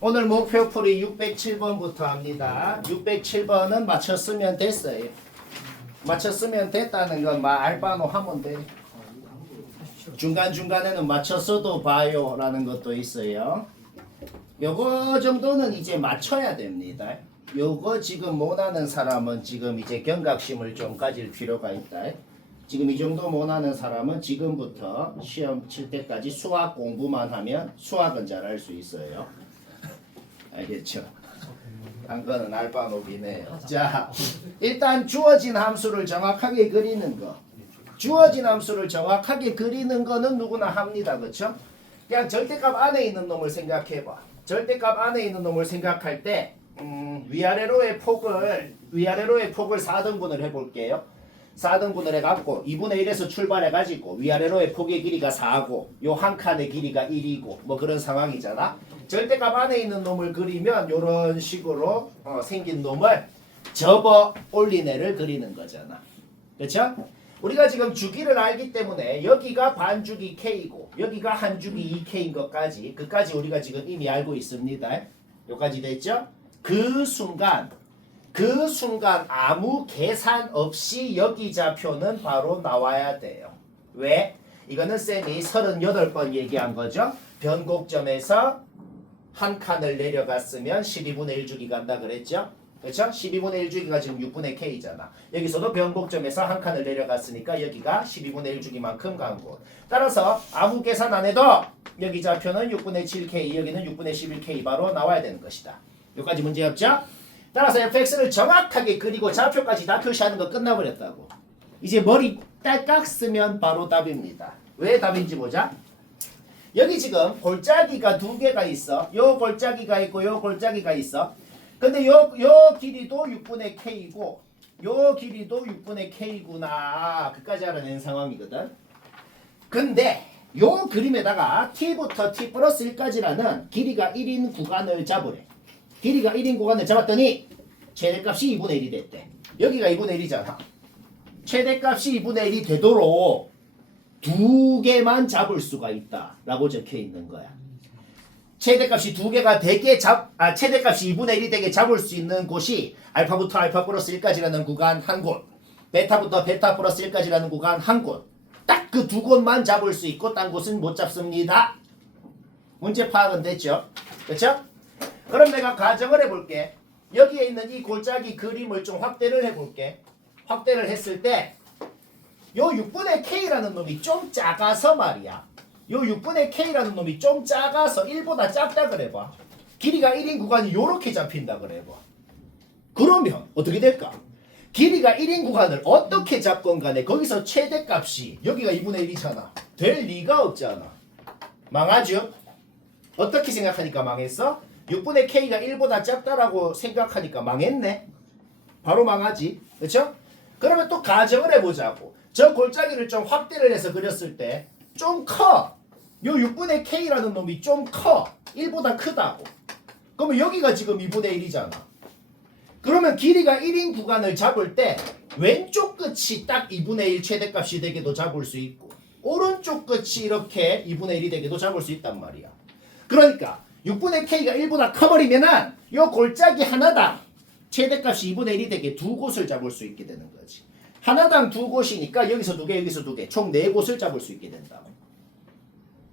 오늘 목표풀이 607번부터 합니다. 607번은 맞췄으면 됐어요. 맞췄으면 됐다는 건 알바노 하면 돼. 중간중간에는 맞췄어도 봐요 라는 것도 있어요. 요거 정도는 이제 맞춰야 됩니다. 요거 지금 못하는 사람은 지금 이제 경각심을 좀 가질 필요가 있다. 지금 이 정도 못하는 사람은 지금부터 시험 칠 때까지 수학 공부만 하면 수학은 잘할 수 있어요. 알겠죠? 한 거는 알바노비네요. 자, 일단 주어진 함수를 정확하게 그리는 거. 주어진 함수를 정확하게 그리는 거는 누구나 합니다. 그렇죠? 그냥 절대값 안에 있는 놈을 생각해봐. 절대값 안에 있는 놈을 생각할 때 위아래로의 폭을 4등분을 해볼게요. 4등분을 해갖고 2분의 1에서 출발해가지고 위아래로의 폭의 길이가 4고 요 한 칸의 길이가 1이고 뭐 그런 상황이잖아. 절대값 안에 있는 놈을 그리면 요런 식으로 생긴 놈을 접어 올린 애를 그리는 거잖아. 그렇죠? 우리가 지금 주기를 알기 때문에 여기가 반주기 K고 여기가 한 주기 2K인 것까지 그까지 우리가 지금 이미 알고 있습니다. 여기까지 됐죠? 그 순간 아무 계산 없이 여기 좌표는 바로 나와야 돼요. 왜? 이거는 쌤이 38번 얘기한 거죠. 변곡점에서 한 칸을 내려갔으면 12분의 1주기 간다 그랬죠? 그렇죠? 12분의 1주기가 지금 6분의 K잖아. 여기서도 변곡점에서 한 칸을 내려갔으니까 여기가 12분의 1주기만큼 간 곳. 따라서 아무 계산 안 해도 여기 좌표는 6분의 7K, 여기는 6분의 11K 바로 나와야 되는 것이다. 여기까지 문제 없죠? 따라서 fx를 정확하게 그리고 좌표까지 다 표시하는 거 끝나버렸다고. 이제 머리 딸깍 쓰면 바로 답입니다. 왜 답인지 보자. 여기 지금 골짜기가 두 개가 있어. 요 골짜기가 있고 요 골짜기가 있어. 근데 요 길이도 6분의 K이고 요 길이도 6분의 K구나. 그까지 알아낸 상황이거든. 근데 요 그림에다가 t부터 t 플러스 1까지라는 길이가 1인 구간을 잡으래. 길이가 1인 구간을 잡았더니 최대값이 2분의 1이 됐대. 여기가 2분의 1이잖아. 최대값이 2분의 1이 되도록 두 개만 잡을 수가 있다 라고 적혀 있는 거야. 최대값이 두 개가 되게 최대값이 2분의 1이 되게 잡을 수 있는 곳이 알파부터 알파 플러스 1까지라는 구간 한 곳, 베타부터 베타 플러스 1까지라는 구간 한 곳. 딱 그 두 곳만 잡을 수 있고 딴 곳은 못 잡습니다. 문제 파악은 됐죠? 그렇죠? 그럼 내가 가정을 해볼게. 여기에 있는 이 골짜기 그림을 좀 확대를 해볼게. 확대를 했을 때 요 6분의 K라는 놈이 좀 작아서 말이야. 요 6분의 K라는 놈이 좀 작아서 1보다 작다 그래봐. 길이가 1인 구간이 요렇게 잡힌다 그래봐. 그러면 어떻게 될까? 길이가 1인 구간을 어떻게 잡건 간에 거기서 최대값이 여기가 2분의 1이잖아. 될 리가 없잖아. 망하죠? 어떻게 생각하니까 망했어? 6분의 K가 1보다 작다라고 생각하니까 망했네. 바로 망하지. 그렇죠? 그러면 또 가정을 해보자고. 저 골짜기를 좀 확대를 해서 그렸을 때 좀 커. 요 6분의 K라는 놈이 좀 커. 1보다 크다고. 그러면 여기가 지금 2분의 1이잖아. 그러면 길이가 1인 구간을 잡을 때 왼쪽 끝이 딱 2분의 1 최대값이 되게도 잡을 수 있고 오른쪽 끝이 이렇게 2분의 1이 되게도 잡을 수 있단 말이야. 그러니까 6분의 K가 1보다 커버리면은 요 골짜기 하나당 최대값이 2분의 1이 되게 두 곳을 잡을 수 있게 되는 거지. 하나당 두 곳이니까 여기서 두 개, 여기서 두 개, 총 네 곳을 잡을 수 있게 된다고.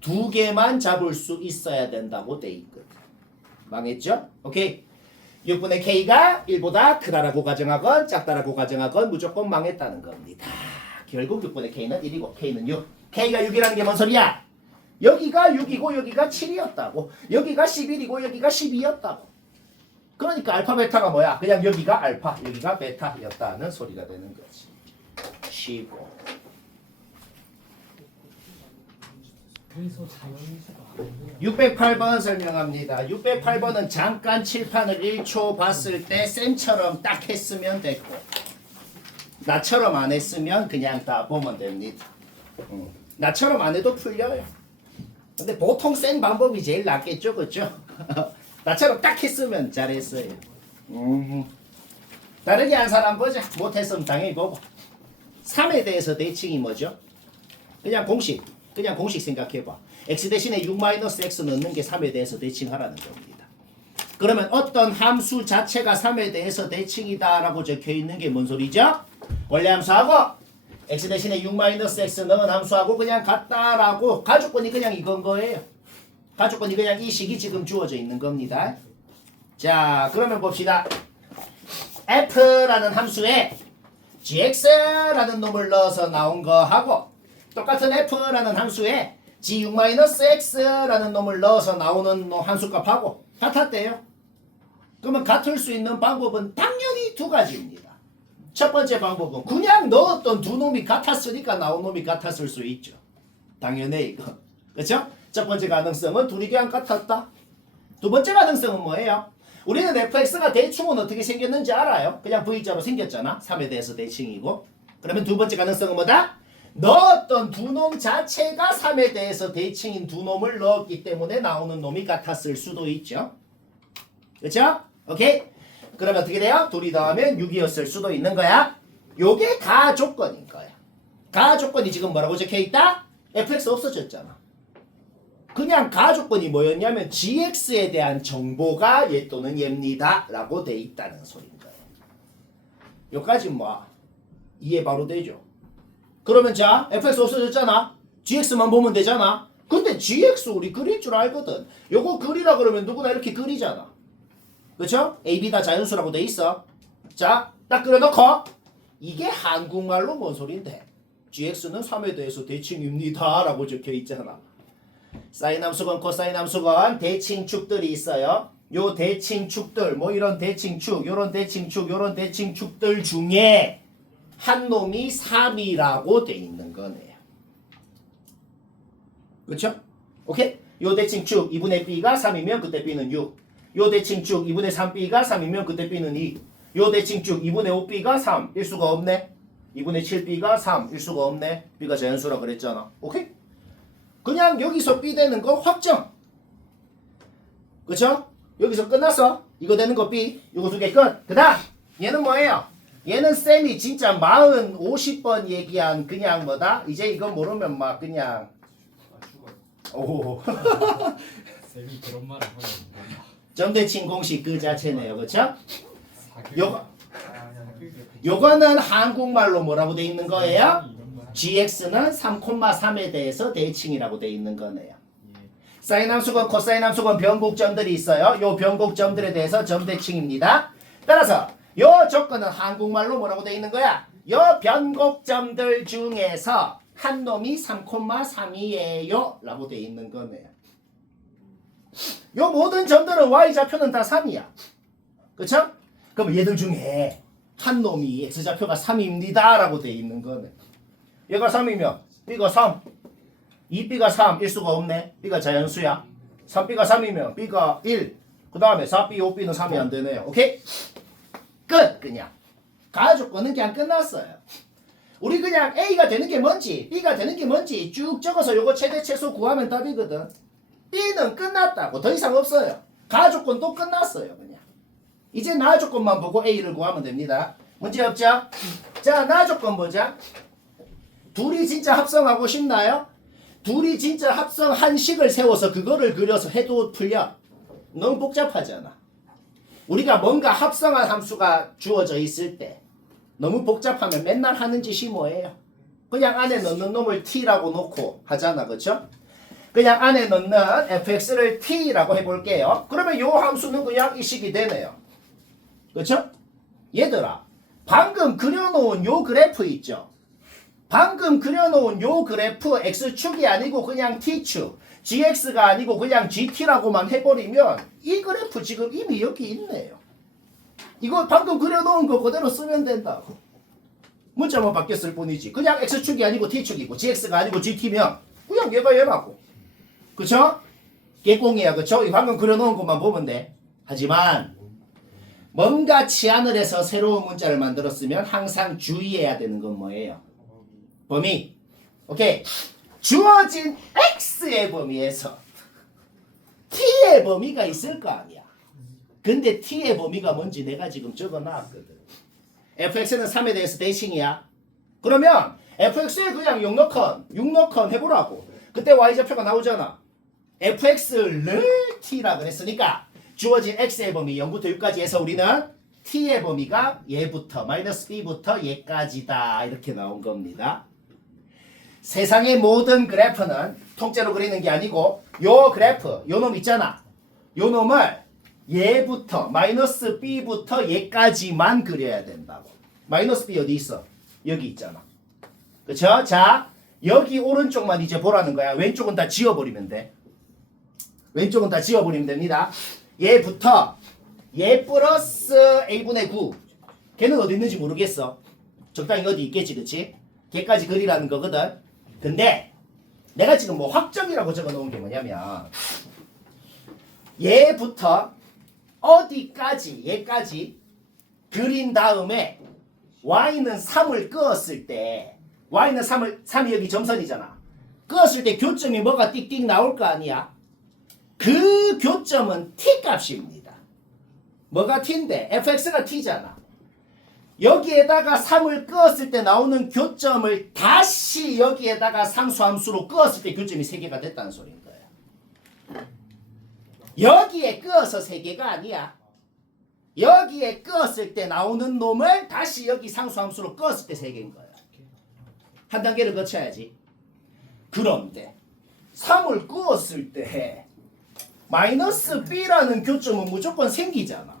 두 개만 잡을 수 있어야 된다고 돼 있거든. 망했죠? 오케이. 6분의 K가 1보다 크다라고 가정하건 작다라고 가정하건 무조건 망했다는 겁니다. 결국 6분의 K는 1이고 K는 6. K가 6이라는 게 뭔 소리야? 여기가 6이고 여기가 7이었다고. 여기가 11이고 여기가 12였다고. 그러니까 알파 베타가 뭐야? 그냥 여기가 알파, 여기가 베타였다는 소리가 되는 거지. 쉬고. 그래서 자연수가 아니에요. 608번 설명합니다. 608번은 잠깐 칠판을 1초 봤을 때 쌤처럼 딱 했으면 됐고 나처럼 안 했으면 그냥 다 보면 됩니다. 나처럼 안 해도 풀려요. 근데 보통 쌤 방법이 제일 낫겠죠, 그렇죠? 나처럼 딱 했으면 잘했어요. 다르게 한 사람 보자. 못했으면 당연히 보고. 3에 대해서 대칭이 뭐죠? 그냥 공식 생각해봐. x 대신에 6-x 넣는 게 3에 대해서 대칭하라는 겁니다. 그러면 어떤 함수 자체가 3에 대해서 대칭이다라고 적혀 있는 게 뭔 소리죠? 원래 함수하고 x 대신에 6-x 넣은 함수하고 그냥 같다라고 가족권이 그냥 이건 거예요. 가족권이 그냥 이 식이 지금 주어져 있는 겁니다. 자, 그러면 봅시다. f라는 함수에 gx라는 놈을 넣어서 나온 거하고 똑같은 f라는 함수에 g6-x라는 놈을 넣어서 나오는 함수값하고 같았대요. 그러면 같을 수 있는 방법은 당연히 두 가지입니다. 첫 번째 방법은 그냥 넣었던 두 놈이 같았으니까 나온 놈이 같았을 수 있죠. 당연해 이거. 그렇죠? 첫 번째 가능성은 둘이 그냥 같았다. 두 번째 가능성은 뭐예요? 우리는 fx가 대충은 어떻게 생겼는지 알아요. 그냥 v자로 생겼잖아. 3에 대해서 대칭이고. 그러면 두 번째 가능성은 뭐다? 넣었던 두 놈 자체가 3에 대해서 대칭인 두 놈을 넣었기 때문에 나오는 놈이 같았을 수도 있죠. 그렇죠? 오케이? 그러면 어떻게 돼요? 둘이 더하면 6이었을 수도 있는 거야. 요게 가조건인 거야. 가조건이 지금 뭐라고 적혀있다? fx 없어졌잖아. 그냥 가조건이 뭐였냐면 gx에 대한 정보가 얘 또는 얘입니다 라고 돼 있다는 소린 거예요. 여기까지 뭐 이해 바로 되죠. 그러면 자 fx 없어졌잖아. gx만 보면 되잖아. 근데 gx 우리 그릴 줄 알거든. 요거 그리라 그러면 누구나 이렇게 그리잖아. 그쵸? a, b 다 자연수라고 돼 있어. 자 딱 그려놓고 이게 한국말로 뭔 소린데 gx는 3에 대해서 대칭입니다 라고 적혀 있잖아. 사인 함수건 코사인 함수건 대칭축들이 있어요. 요 대칭축들 뭐 이런 대칭축 요런 대칭축 요런 대칭축들 중에 한 놈이 3이라고 돼 있는 거네요. 그쵸? 오케이? 요 대칭축 2분의 b가 3이면 그때 b는 6. 요 대칭축 2분의 3b가 3이면 그때 b는 2. 요 대칭축 2분의 5b가 3. 일 수가 없네. 2분의 7b가 3. 일 수가 없네. b가 자연수라 그랬잖아. 오케이? 그냥 여기서 b 되는 거 확정. 그쵸? 여기서 끝났어. 이거 되는 거 b. 이거 두 개 끝. 그 다음 얘는 뭐예요? 얘는 쌤이 진짜 40, 50번 얘기한 그냥 뭐다? 이제 이거 모르면 막 그냥 오 쌤이 그런 말을 하면 점대칭 공식 그 자체네요. 그쵸? 요 요거는 한국말로 뭐라고 돼 있는 거예요? gx는 3,3에 대해서 대칭이라고 돼 있는 거네요. 사인 함수건 코사인 함수건 변곡점들이 있어요. 요 변곡점들에 대해서 점대칭입니다. 따라서 요 조건은 한국말로 뭐라고 돼 있는 거야? 요 변곡점들 중에서 한 놈이 3,3이에요 라고 돼 있는 거네요. 요 모든 점들은 y좌표는 다 3이야. 그쵸? 그럼 얘들 중에 한 놈이 x좌표가 3입니다 라고 돼 있는 거네. 얘가 3이면 b가 3 2b가 3일 수가 없네. b가 자연수야. 3b가 3이면 b가 1 그 다음에 4b 5b는 3이 안 되네요. 오케이? 끝. 그냥 가조건은 그냥 끝났어요. 우리 그냥 a가 되는 게 뭔지 b가 되는 게 뭔지 쭉 적어서 요거 최대 최소 구하면 답이거든. b는 끝났다고. 더 이상 없어요. 가조건도 끝났어요. 그냥 이제 나조건만 보고 a를 구하면 됩니다. 문제 없죠? 자 나조건 보자. 둘이 진짜 합성하고 싶나요? 둘이 진짜 합성한 식을 세워서 그거를 그려서 해도 풀려. 너무 복잡하잖아. 우리가 뭔가 합성한 함수가 주어져 있을 때 너무 복잡하면 맨날 하는 짓이 뭐예요? 그냥 안에 넣는 놈을 t라고 놓고 하잖아. 그쵸? 그냥 안에 넣는 fx를 t라고 해볼게요. 그러면 요 함수는 그냥 이 식이 되네요. 그쵸? 얘들아 방금 그려놓은 요 그래프 있죠? 방금 그려놓은 요 그래프 x축이 아니고 그냥 t축 gx가 아니고 그냥 gt라고만 해버리면 이 그래프 지금 이미 여기 있네요. 이거 방금 그려놓은 거 그대로 쓰면 된다고. 문자만 바뀌었을 뿐이지. 그냥 x축이 아니고 t축이고 gx가 아니고 gt면 그냥 얘가 얘라고. 그쵸? 개꽁이야. 그쵸? 이 방금 그려놓은 것만 보면 돼. 하지만 뭔가 치환을 해서 새로운 문자를 만들었으면 항상 주의해야 되는 건 뭐예요? 범위. 오케이. 주어진 x의 범위에서 t의 범위가 있을 거 아니야. 근데 t의 범위가 뭔지 내가 지금 적어놨거든. fx는 3에 대해서 대칭이야. 그러면 fx에 그냥 6넣건 해보라고. 그때 y좌표가 나오잖아. fx를 t라 그랬으니까 주어진 x의 범위 0부터 6까지 해서 우리는 t의 범위가 얘부터 마이너스 b부터 얘까지다 이렇게 나온 겁니다. 세상의 모든 그래프는 통째로 그리는 게 아니고 요 그래프 요 놈 있잖아. 요 놈을 얘부터 마이너스 b부터 얘까지만 그려야 된다고. 마이너스 b 어디 있어? 여기 있잖아. 그쵸? 자 여기 오른쪽만 이제 보라는 거야. 왼쪽은 다 지워버리면 돼. 왼쪽은 다 지워버리면 됩니다. 얘부터 얘 플러스 a분의 9 걔는 어디 있는지 모르겠어. 적당히 어디 있겠지 그치? 걔까지 그리라는 거거든. 근데 내가 지금 뭐 확정이라고 적어 놓은 게 뭐냐면 얘부터 어디까지 얘까지 그린 다음에 y는 3을 끄었을 때 y는 3이 여기 점선이잖아. 끄었을 때 교점이 뭐가 띡띡 나올 거 아니야. 그 교점은 t 값입니다. 뭐가 t인데 fx가 t잖아. 여기에다가 3을 끄었을 때 나오는 교점을 다시 여기에다가 상수함수로 끄었을 때 교점이 3개가 됐다는 소리인 거예요. 여기에 끄어서 3개가 아니야. 여기에 끄었을 때 나오는 놈을 다시 여기 상수함수로 끄었을 때 3개인 거야. 한 단계를 거쳐야지. 그런데 3을 끄었을 때 마이너스 b라는 교점은 무조건 생기잖아.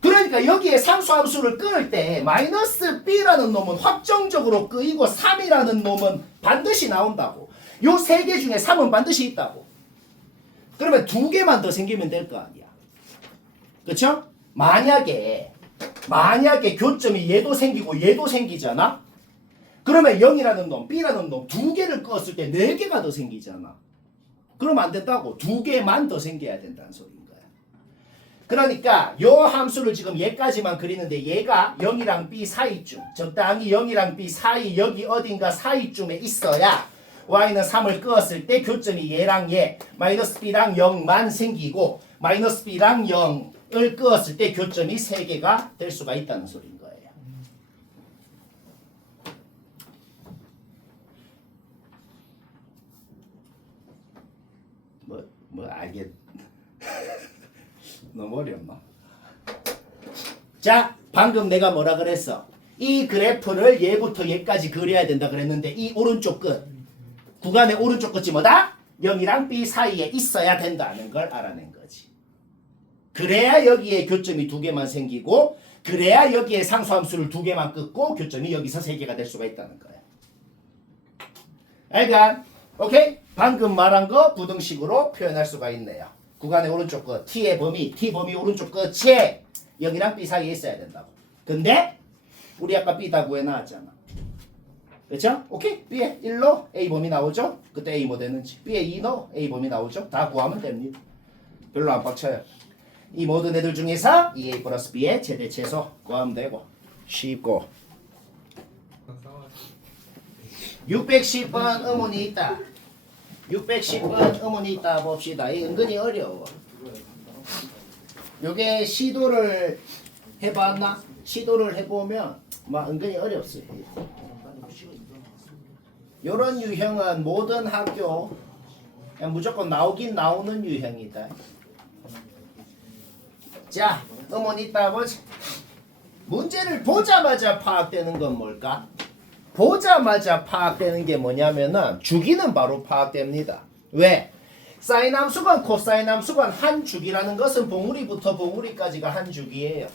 그러니까 여기에 상수함수를 끊을 때 마이너스 b라는 놈은 확정적으로 끄이고 3이라는 놈은 반드시 나온다고. 요 3개 중에 3은 반드시 있다고. 그러면 2개만 더 생기면 될 거 아니야. 그쵸? 만약에 교점이 얘도 생기고 얘도 생기잖아? 그러면 0이라는 놈, b라는 놈 2개를 끄었을 때 4개가 더 생기잖아. 그러면 안 된다고. 2개만 더 생겨야 된다는 소리인 거야. 그러니까 요 함수를 지금 얘까지만 그리는데 얘가 0이랑 b 사이쯤, 적당히 0이랑 b 사이 여기 어딘가 사이쯤에 있어야 y는 3을 끄었을 때 교점이 얘랑 얘 마이너스 b랑 0만 생기고 마이너스 b랑 0을 끄었을 때 교점이 3개가 될 수가 있다는 소리인 거예요. 뭐 알겠 너무 어렵나? 자, 방금 내가 뭐라 그랬어? 이 그래프를 얘부터 얘까지 그려야 된다 그랬는데 이 오른쪽 끝 구간의 오른쪽 끝이 뭐다? 0이랑 b 사이에 있어야 된다는 걸 알아낸 거지. 그래야 여기에 교점이 2개만 생기고 그래야 여기에 상수함수를 2개만 끊고 교점이 여기서 3개가 될 수가 있다는 거야. 알간? 오케이? 방금 말한 거 부등식으로 표현할 수가 있네요. 구간의 오른쪽 끝 t의 범위, t 범위 오른쪽 끝에 0이랑 b 사이에 있어야 된다고. 근데 우리 아까 b 다 구해 나왔잖아. 그렇죠? 오케이? b에 1로 a 범위 나오죠? 그때 a 뭐 되는지. b에 2 넣어 a 범위 나오죠? 다 구하면 됩니다. 별로 안 빡쳐요. 이 모든 애들 중에서 2a 플러스 b의 최대 최소 구하면 되고 쉽고 610번 의문이 있다. 610번 의문이 있다 봅시다. 이 은근히 어려워. 요게 시도를 해봤나? 시도를 해보면 막 은근히 어렵어요. 요런 유형은 모든 학교 그냥 무조건 나오긴 나오는 유형이다. 자, 의문이 있다 보자. 문제를 보자마자 파악되는 건 뭘까? 보자마자 파악되는 게 뭐냐면은 주기는 바로 파악됩니다. 왜? 사인 함수건 코사인 함수건 한 주기라는 것은 봉우리부터 봉우리까지가 한 주기예요.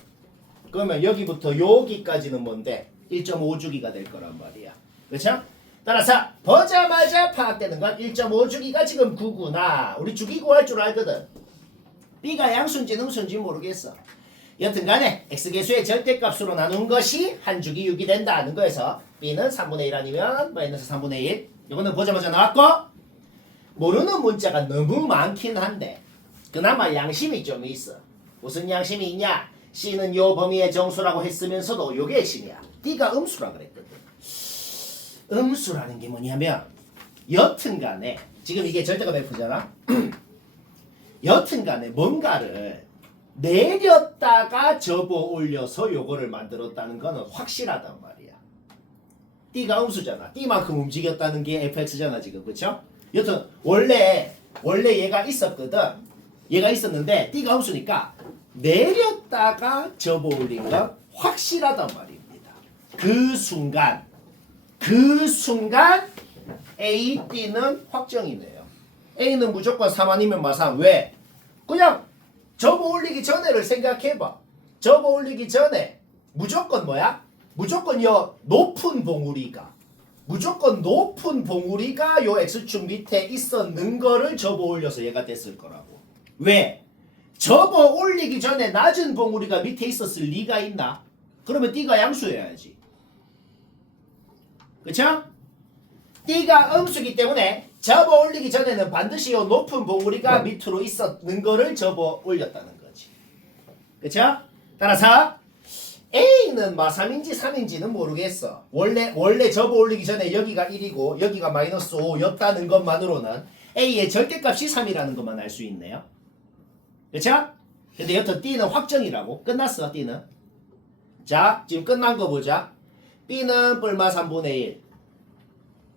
그러면 여기부터 여기까지는 뭔데? 1.5주기가 될 거란 말이야. 그렇죠? 따라서 보자마자 파악되는 건 1.5주기가 지금 9구나. 우리 주기 구할 줄 알거든. b가 양수인지 음수인지 모르겠어. 여튼간에 x계수의 절대값으로 나눈 것이 한 주기 6이 된다는 거에서 b는 3분의 1 아니면 마이너스 3분의 1. 이거는 보자마자 나왔고 모르는 문자가 너무 많긴 한데 그나마 양심이 좀 있어. 무슨 양심이 있냐? c는 요 범위의 정수라고 했으면서도 요게 핵심이야. d가 음수라 그랬거든. 음수라는 게 뭐냐면 여튼간에 지금 이게 절대값 f잖아. 여튼간에 뭔가를 내렸다가 접어 올려서 요거를 만들었다는 거는 확실하단 말이야. D가 음수잖아. D만큼 움직였다는 게 fx잖아 지금. 그쵸? 여튼 원래 얘가 있었거든. 얘가 있었는데 D가 함수니까 내렸다가 접어 올린 건 확실하단 말입니다. 그 순간 A, D는 확정이네요. A는 무조건 3 아니면 마3. 왜? 그냥 접어 올리기 전에를 생각해봐. 접어 올리기 전에 무조건 뭐야? 무조건 요 높은 봉우리가 요 X축 밑에 있었는 거를 접어 올려서 얘가 됐을 거라고. 왜? 접어 올리기 전에 낮은 봉우리가 밑에 있었을 리가 있나? 그러면 D가 양수여야지. 그쵸? D가 음수기 때문에 접어 올리기 전에는 반드시 요 높은 봉우리가 밑으로 있었는 거를 접어 올렸다는 거지. 그쵸? 따라서 A는 마3인지 3인지는 모르겠어. 원래 접어 올리기 전에 여기가 1이고 여기가 마이너스 5였다는 것만으로는 A의 절대값이 3이라는 것만 알 수 있네요. 그쵸? 근데 여튼 D는 확정이라고. 끝났어 D는. 자 지금 끝난 거 보자. B는 뿔마 3분의 1,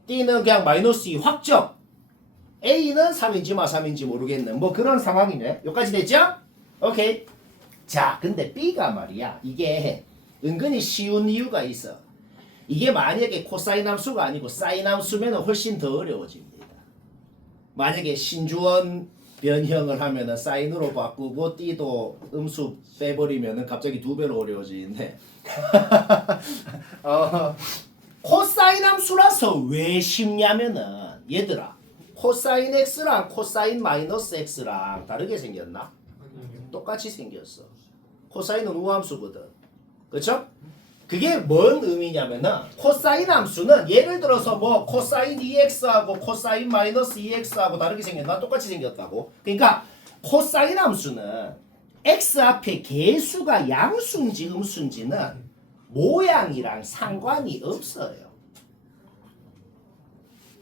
D는 그냥 마이너스 2 확정. A는 3인지 마3인지 모르겠네. 뭐 그런 상황이네. 여기까지 됐죠? 오케이. 자 근데 B가 말이야 이게 은근히 쉬운 이유가 있어. 이게 만약에 코사인 함수가 아니고 사인 함수면 훨씬 더 어려워집니다. 만약에 신주원 변형을 하면은 사인으로 바꾸고 D도 음수 빼버리면은 갑자기 2배로 어려워지는데 코사인 함수라서 왜 쉽냐면은 얘들아 코사인 X랑 코사인 마이너스 X랑 다르게 생겼나? 똑같이 생겼어. 코사인은 우함수거든. 그쵸? 그게 뭔 의미냐면은 코사인 함수는 예를 들어서 뭐 코사인 2x하고 코사인 마이너스 2x하고 다르게 생겼나? 똑같이 생겼다고. 그러니까 코사인 함수는 x 앞에 개수가 양수인지 음수인지는 모양이랑 상관이 없어요.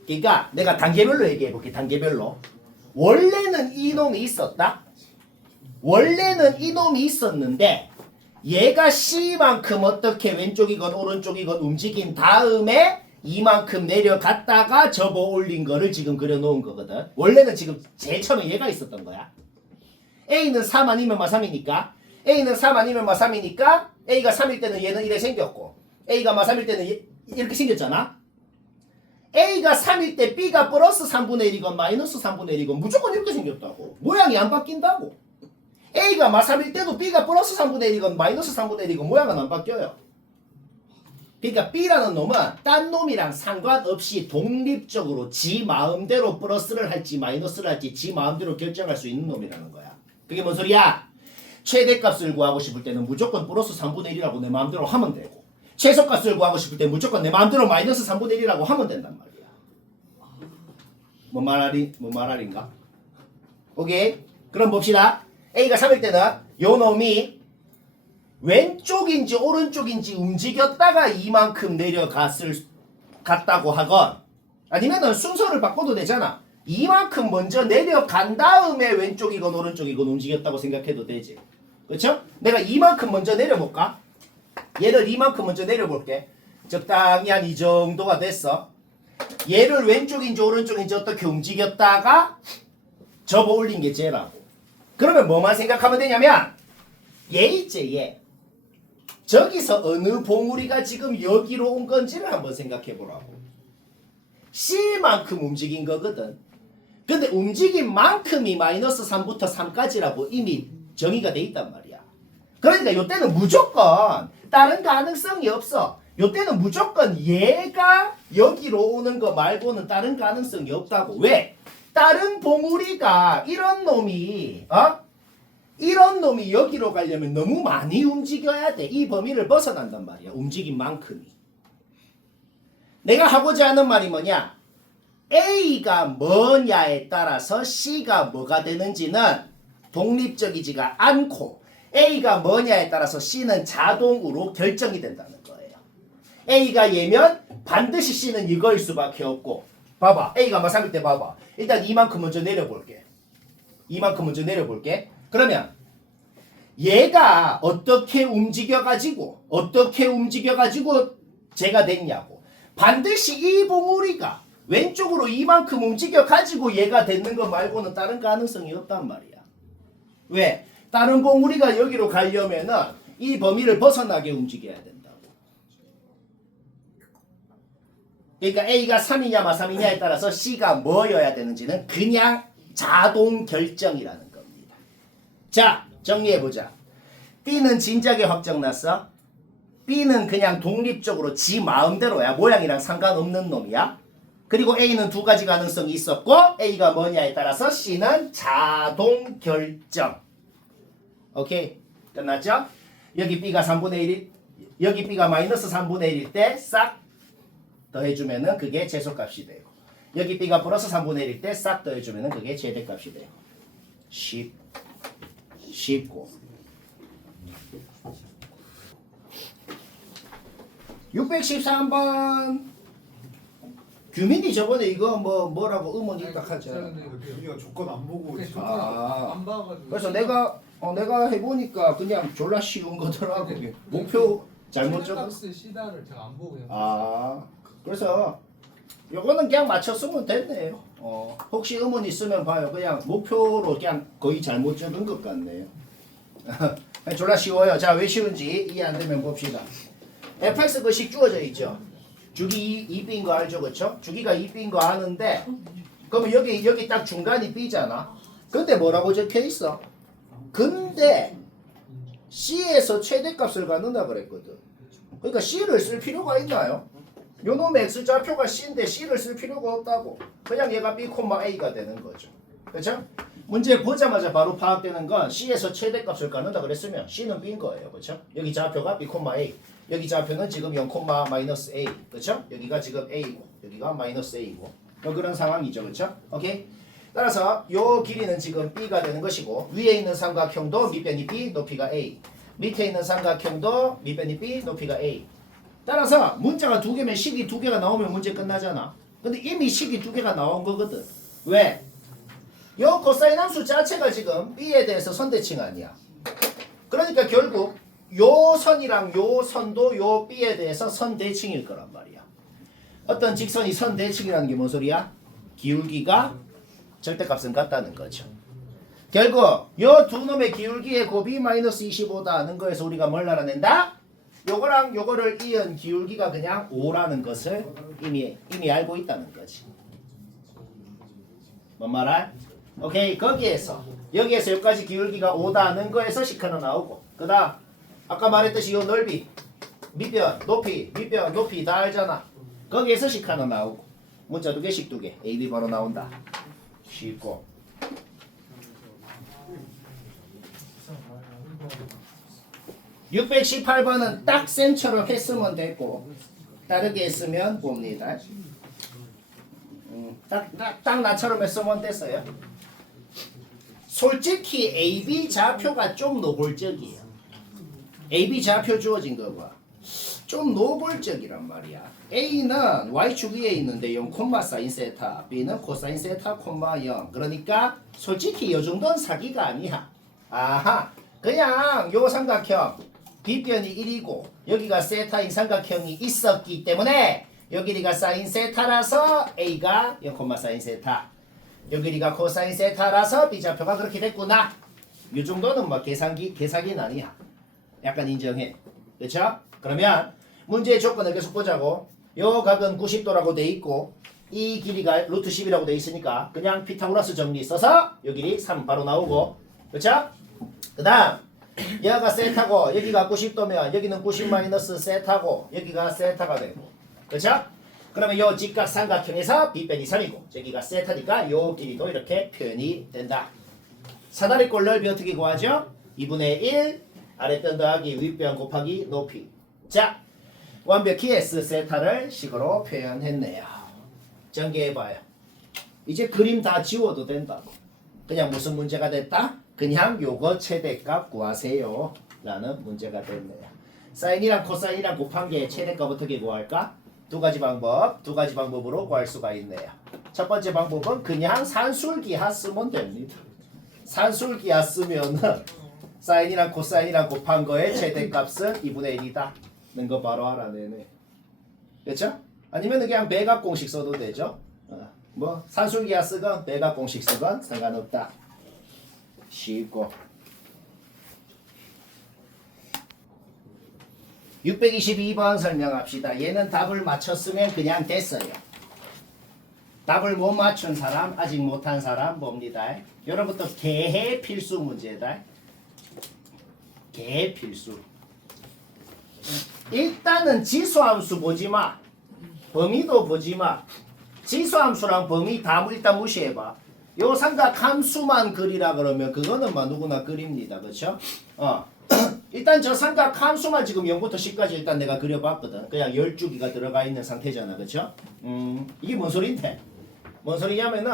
그러니까 내가 단계별로 얘기해 볼게. 단계별로. 원래는 이놈이 있었다. 원래는 이놈이 있었는데 얘가 C만큼 어떻게 왼쪽이건 오른쪽이건 움직인 다음에 이만큼 내려갔다가 접어 올린 거를 지금 그려놓은 거거든. 원래는 지금 제일 처음에 얘가 있었던 거야. A는 3 아니면 마3이니까 A는 3 아니면 마3이니까 A가 3일 때는 얘는 이래 생겼고 A가 마3일 때는 이렇게 생겼잖아. A가 3일 때 B가 플러스 3분의 1이건 마이너스 3분의 1이건 무조건 이렇게 생겼다고. 모양이 안 바뀐다고. A가 마3일 때도 B가 플러스 3분의 1이건 마이너스 3분의 1이건 모양은 안 바뀌어요. 그러니까 B라는 놈은 딴 놈이랑 상관없이 독립적으로 지 마음대로 플러스를 할지 마이너스를 할지 지 마음대로 결정할 수 있는 놈이라는 거야. 그게 뭔 소리야? 최대값을 구하고 싶을 때는 무조건 플러스 3분의 1이라고 내 마음대로 하면 되고 최소값을 구하고 싶을 때 무조건 내 마음대로 마이너스 3분의 1이라고 하면 된단 말이야. 뭔 말할인가? 오케이? 그럼 봅시다. A가 3일 때는 요 놈이 왼쪽인지 오른쪽인지 움직였다가 이만큼 갔다고 하건 아니면은 순서를 바꿔도 되잖아. 이만큼 먼저 내려간 다음에 왼쪽이건 오른쪽이건 움직였다고 생각해도 되지. 그렇죠? 내가 이만큼 먼저 내려볼까? 얘를 이만큼 먼저 내려볼게. 적당히 한 이 정도가 됐어. 얘를 왼쪽인지 오른쪽인지 어떻게 움직였다가 접어 올린 게 쟤라고. 그러면 뭐만 생각하면 되냐면 얘 있지 얘. 저기서 어느 봉우리가 지금 여기로 온 건지를 한번 생각해 보라고. C만큼 움직인 거거든. 근데 움직인 만큼이 마이너스 3부터 3까지라고 이미 정의가 돼 있단 말이야. 그러니까 이때는 무조건 다른 가능성이 없어. 이때는 무조건 얘가 여기로 오는 거 말고는 다른 가능성이 없다고. 왜? 다른 봉우리가 이런 놈이 여기로 가려면 너무 많이 움직여야 돼. 이 범위를 벗어난단 말이야. 움직인 만큼이. 내가 하고자 하는 말이 뭐냐? A가 뭐냐에 따라서 C가 뭐가 되는지는 독립적이지가 않고 A가 뭐냐에 따라서 C는 자동으로 결정이 된다는 거예요. A가 얘면 반드시 C는 이거일 수밖에 없고 봐봐. A가 뭐 3일 때 봐봐. 일단 이만큼 먼저 내려볼게. 그러면 얘가 어떻게 움직여가지고 제가 됐냐고. 반드시 이 봉우리가 왼쪽으로 이만큼 움직여가지고 얘가 됐는 거 말고는 다른 가능성이 없단 말이야. 왜? 다른 공무리가 여기로 가려면은 이 범위를 벗어나게 움직여야 된다고. 그러니까 A가 3이냐 마3이냐에 따라서 C가 뭐여야 되는지는 그냥 자동 결정이라는 겁니다. 자, 정리해보자. B는 진작에 확정났어. B는 그냥 독립적으로 지 마음대로야. 모양이랑 상관없는 놈이야. 그리고 A는 두 가지 가능성이 있었고 A가 뭐냐에 따라서 C는 자동 결정. 오케이? 끝났죠? 여기 B가 3분의 1이 여기 B가 마이너스 3분의 1일 때 싹 더해주면은 그게 최소값이 되고 여기 B가 플러스 3분의 1일 때 싹 더해주면은 그게 최대값이 되고 쉽고 613번 규민이 저번에 이거 뭐라고 의문 있다 하잖아. 우리가 조건 안 보고 네, 지금 안 봐가지고. 그래서 내가 해보니까 그냥 졸라 쉬운 거더라고. 목표 잘못 적었어. 값을 시다를 제가 안 보고 그냥. 그래서 요거는 그냥 맞췄으면 됐네요. 혹시 의문 있으면 봐요. 그냥 목표로 그냥 거의 잘못 적은 것 같네요. 졸라 쉬워요. 자, 왜 쉬운지 이해 안 되면 봅시다. fx 그식 주어져 있죠. 주기 2b인 거 알죠, 그렇죠? 주기가 2b인 거 아는데 그러면 여기 딱 중간이 b잖아. 근데 뭐라고 적혀 있어? 근데 c에서 최대값을 갖는다 그랬거든. 그러니까 c를 쓸 필요가 있나요? 요놈의 x좌표가 c인데 c를 쓸 필요가 없다고. 그냥 얘가 b, a가 되는 거죠. 그렇죠? 문제 보자마자 바로 파악되는 건 c에서 최대값을 갖는다 그랬으면 c는 b인 거예요. 그렇죠? 여기 좌표가 b, a. 여기 좌표는 지금 0, -a. 그렇죠? 여기가 지금 a고 여기가 -a고. 그런 상황이죠. 그렇죠? 오케이? 따라서 요 길이는 지금 b가 되는 것이고 위에 있는 삼각형도 밑변이 b, 높이가 a. 밑에 있는 삼각형도 밑변이 b, 높이가 a. 따라서 문자가 두 개면 식이 두 개가 나오면 문제 끝나잖아. 근데 이미 식이 두 개가 나온 거거든. 왜? 요 코사인 함수 자체가 지금 b에 대해서 선대칭 아니야. 그러니까 결국 요 선이랑 요 선도 요 b에 대해서 선대칭일 거란 말이야. 어떤 직선이 선대칭이라는 게 뭔 소리야? 기울기가 절대값은 같다는 거죠. 결국 요 두 놈의 기울기의 곱이 -25다는 거에서 우리가 뭘 알아낸다? 요거랑 요거를 이은 기울기가 그냥 5라는 것을 이미 알고 있다는 거지. 뭔 말할? 오케이. 거기에서 여기에서 여기까지 기울기가 5다는 거에서 식 하나 나오고 그 다음 아까 말했듯이 요 넓이 밑변 높이 다 알잖아. 거기에서 식 하나 나오고 문자 두 개씩 두 개 A, B 바로 나온다. 쉽고 618번은 딱 쌤처럼 했으면 됐고 다르게 했으면 봅니다. 딱 나처럼 했으면 됐어요. 솔직히 AB 좌표가 좀 노골적이에요. AB 좌표 주어진 거 봐. 좀 노골적이란 말이야. A는 Y축 위에 있는데 0, sin 세타, B는 코사인 세타, 0. 그러니까 솔직히 이 정도는 사기가 아니야. 아하, 그냥 요 삼각형 B변이 1이고 여기가 세타인 삼각형이 있었기 때문에 요 길이가 사인 세타라서 A가 0, sin 세타, 요 길이가 코사인 세타라서 B좌표가 그렇게 됐구나. 이 정도는 뭐 계산기는 아니야. 약간 인정해. 그렇죠? 그러면 문제의 조건을 계속 보자고. 요 각은 90도라고 돼 있고 이 길이가 루트 10이라고 돼 있으니까 그냥 피타고라스 정리 써서 요 길이 3 바로 나오고. 그렇죠? 그 다음 여기가 세타고 여기가 90도면 여기는 90 마이너스 세타고 여기가 세타가 되고. 그렇죠? 그러면 요 직각 삼각형에서 B변이 3이고 저기가 세타니까 요 길이도 이렇게 표현이 된다. 사다리꼴 넓이 어떻게 구하죠? 2분의 1 아랫변 더하기 윗변 곱하기 높이. 자, 완벽히 S 세타를 식으로 표현했네요. 전개해봐요. 이제 그림 다 지워도 된다고. 그냥 무슨 문제가 됐다? 그냥 요거 최대값 구하세요 라는 문제가 됐네요. 사인이랑 코사인이랑 곱한 게 최대값 어떻게 구할까? 두 가지 방법으로 구할 수가 있네요. 첫 번째 방법은 그냥 산술기하 쓰면 됩니다. 산술기하 쓰면은 사인이랑 코사인이랑 곱한 거의 최대값은 2분의 1이다. 는 거 바로 알아내네. 그렇죠? 아니면 그냥 배각 공식 써도 되죠. 뭐 산술기하 쓰건 배각 공식 쓰건 상관없다. 쉽고 622번 설명합시다. 얘는 답을 맞췄으면 그냥 됐어요. 답을 못 맞춘 사람, 아직 못한 사람 봅니다. 여러분부터 개해 필수 문제다. 개해 필수. 일단은 지수함수 보지 마. 범위도 보지 마. 지수함수랑 범위 다 일단 무시해봐. 요 삼각함수만 그리라 그러면 그거는 막 누구나 그립니다. 그렇죠? 일단 저 삼각함수만 지금 0부터 10까지 일단 내가 그려봤거든. 그냥 12기가 들어가 있는 상태잖아. 그렇죠? 이게 뭔 소린데? 뭔 소리냐면은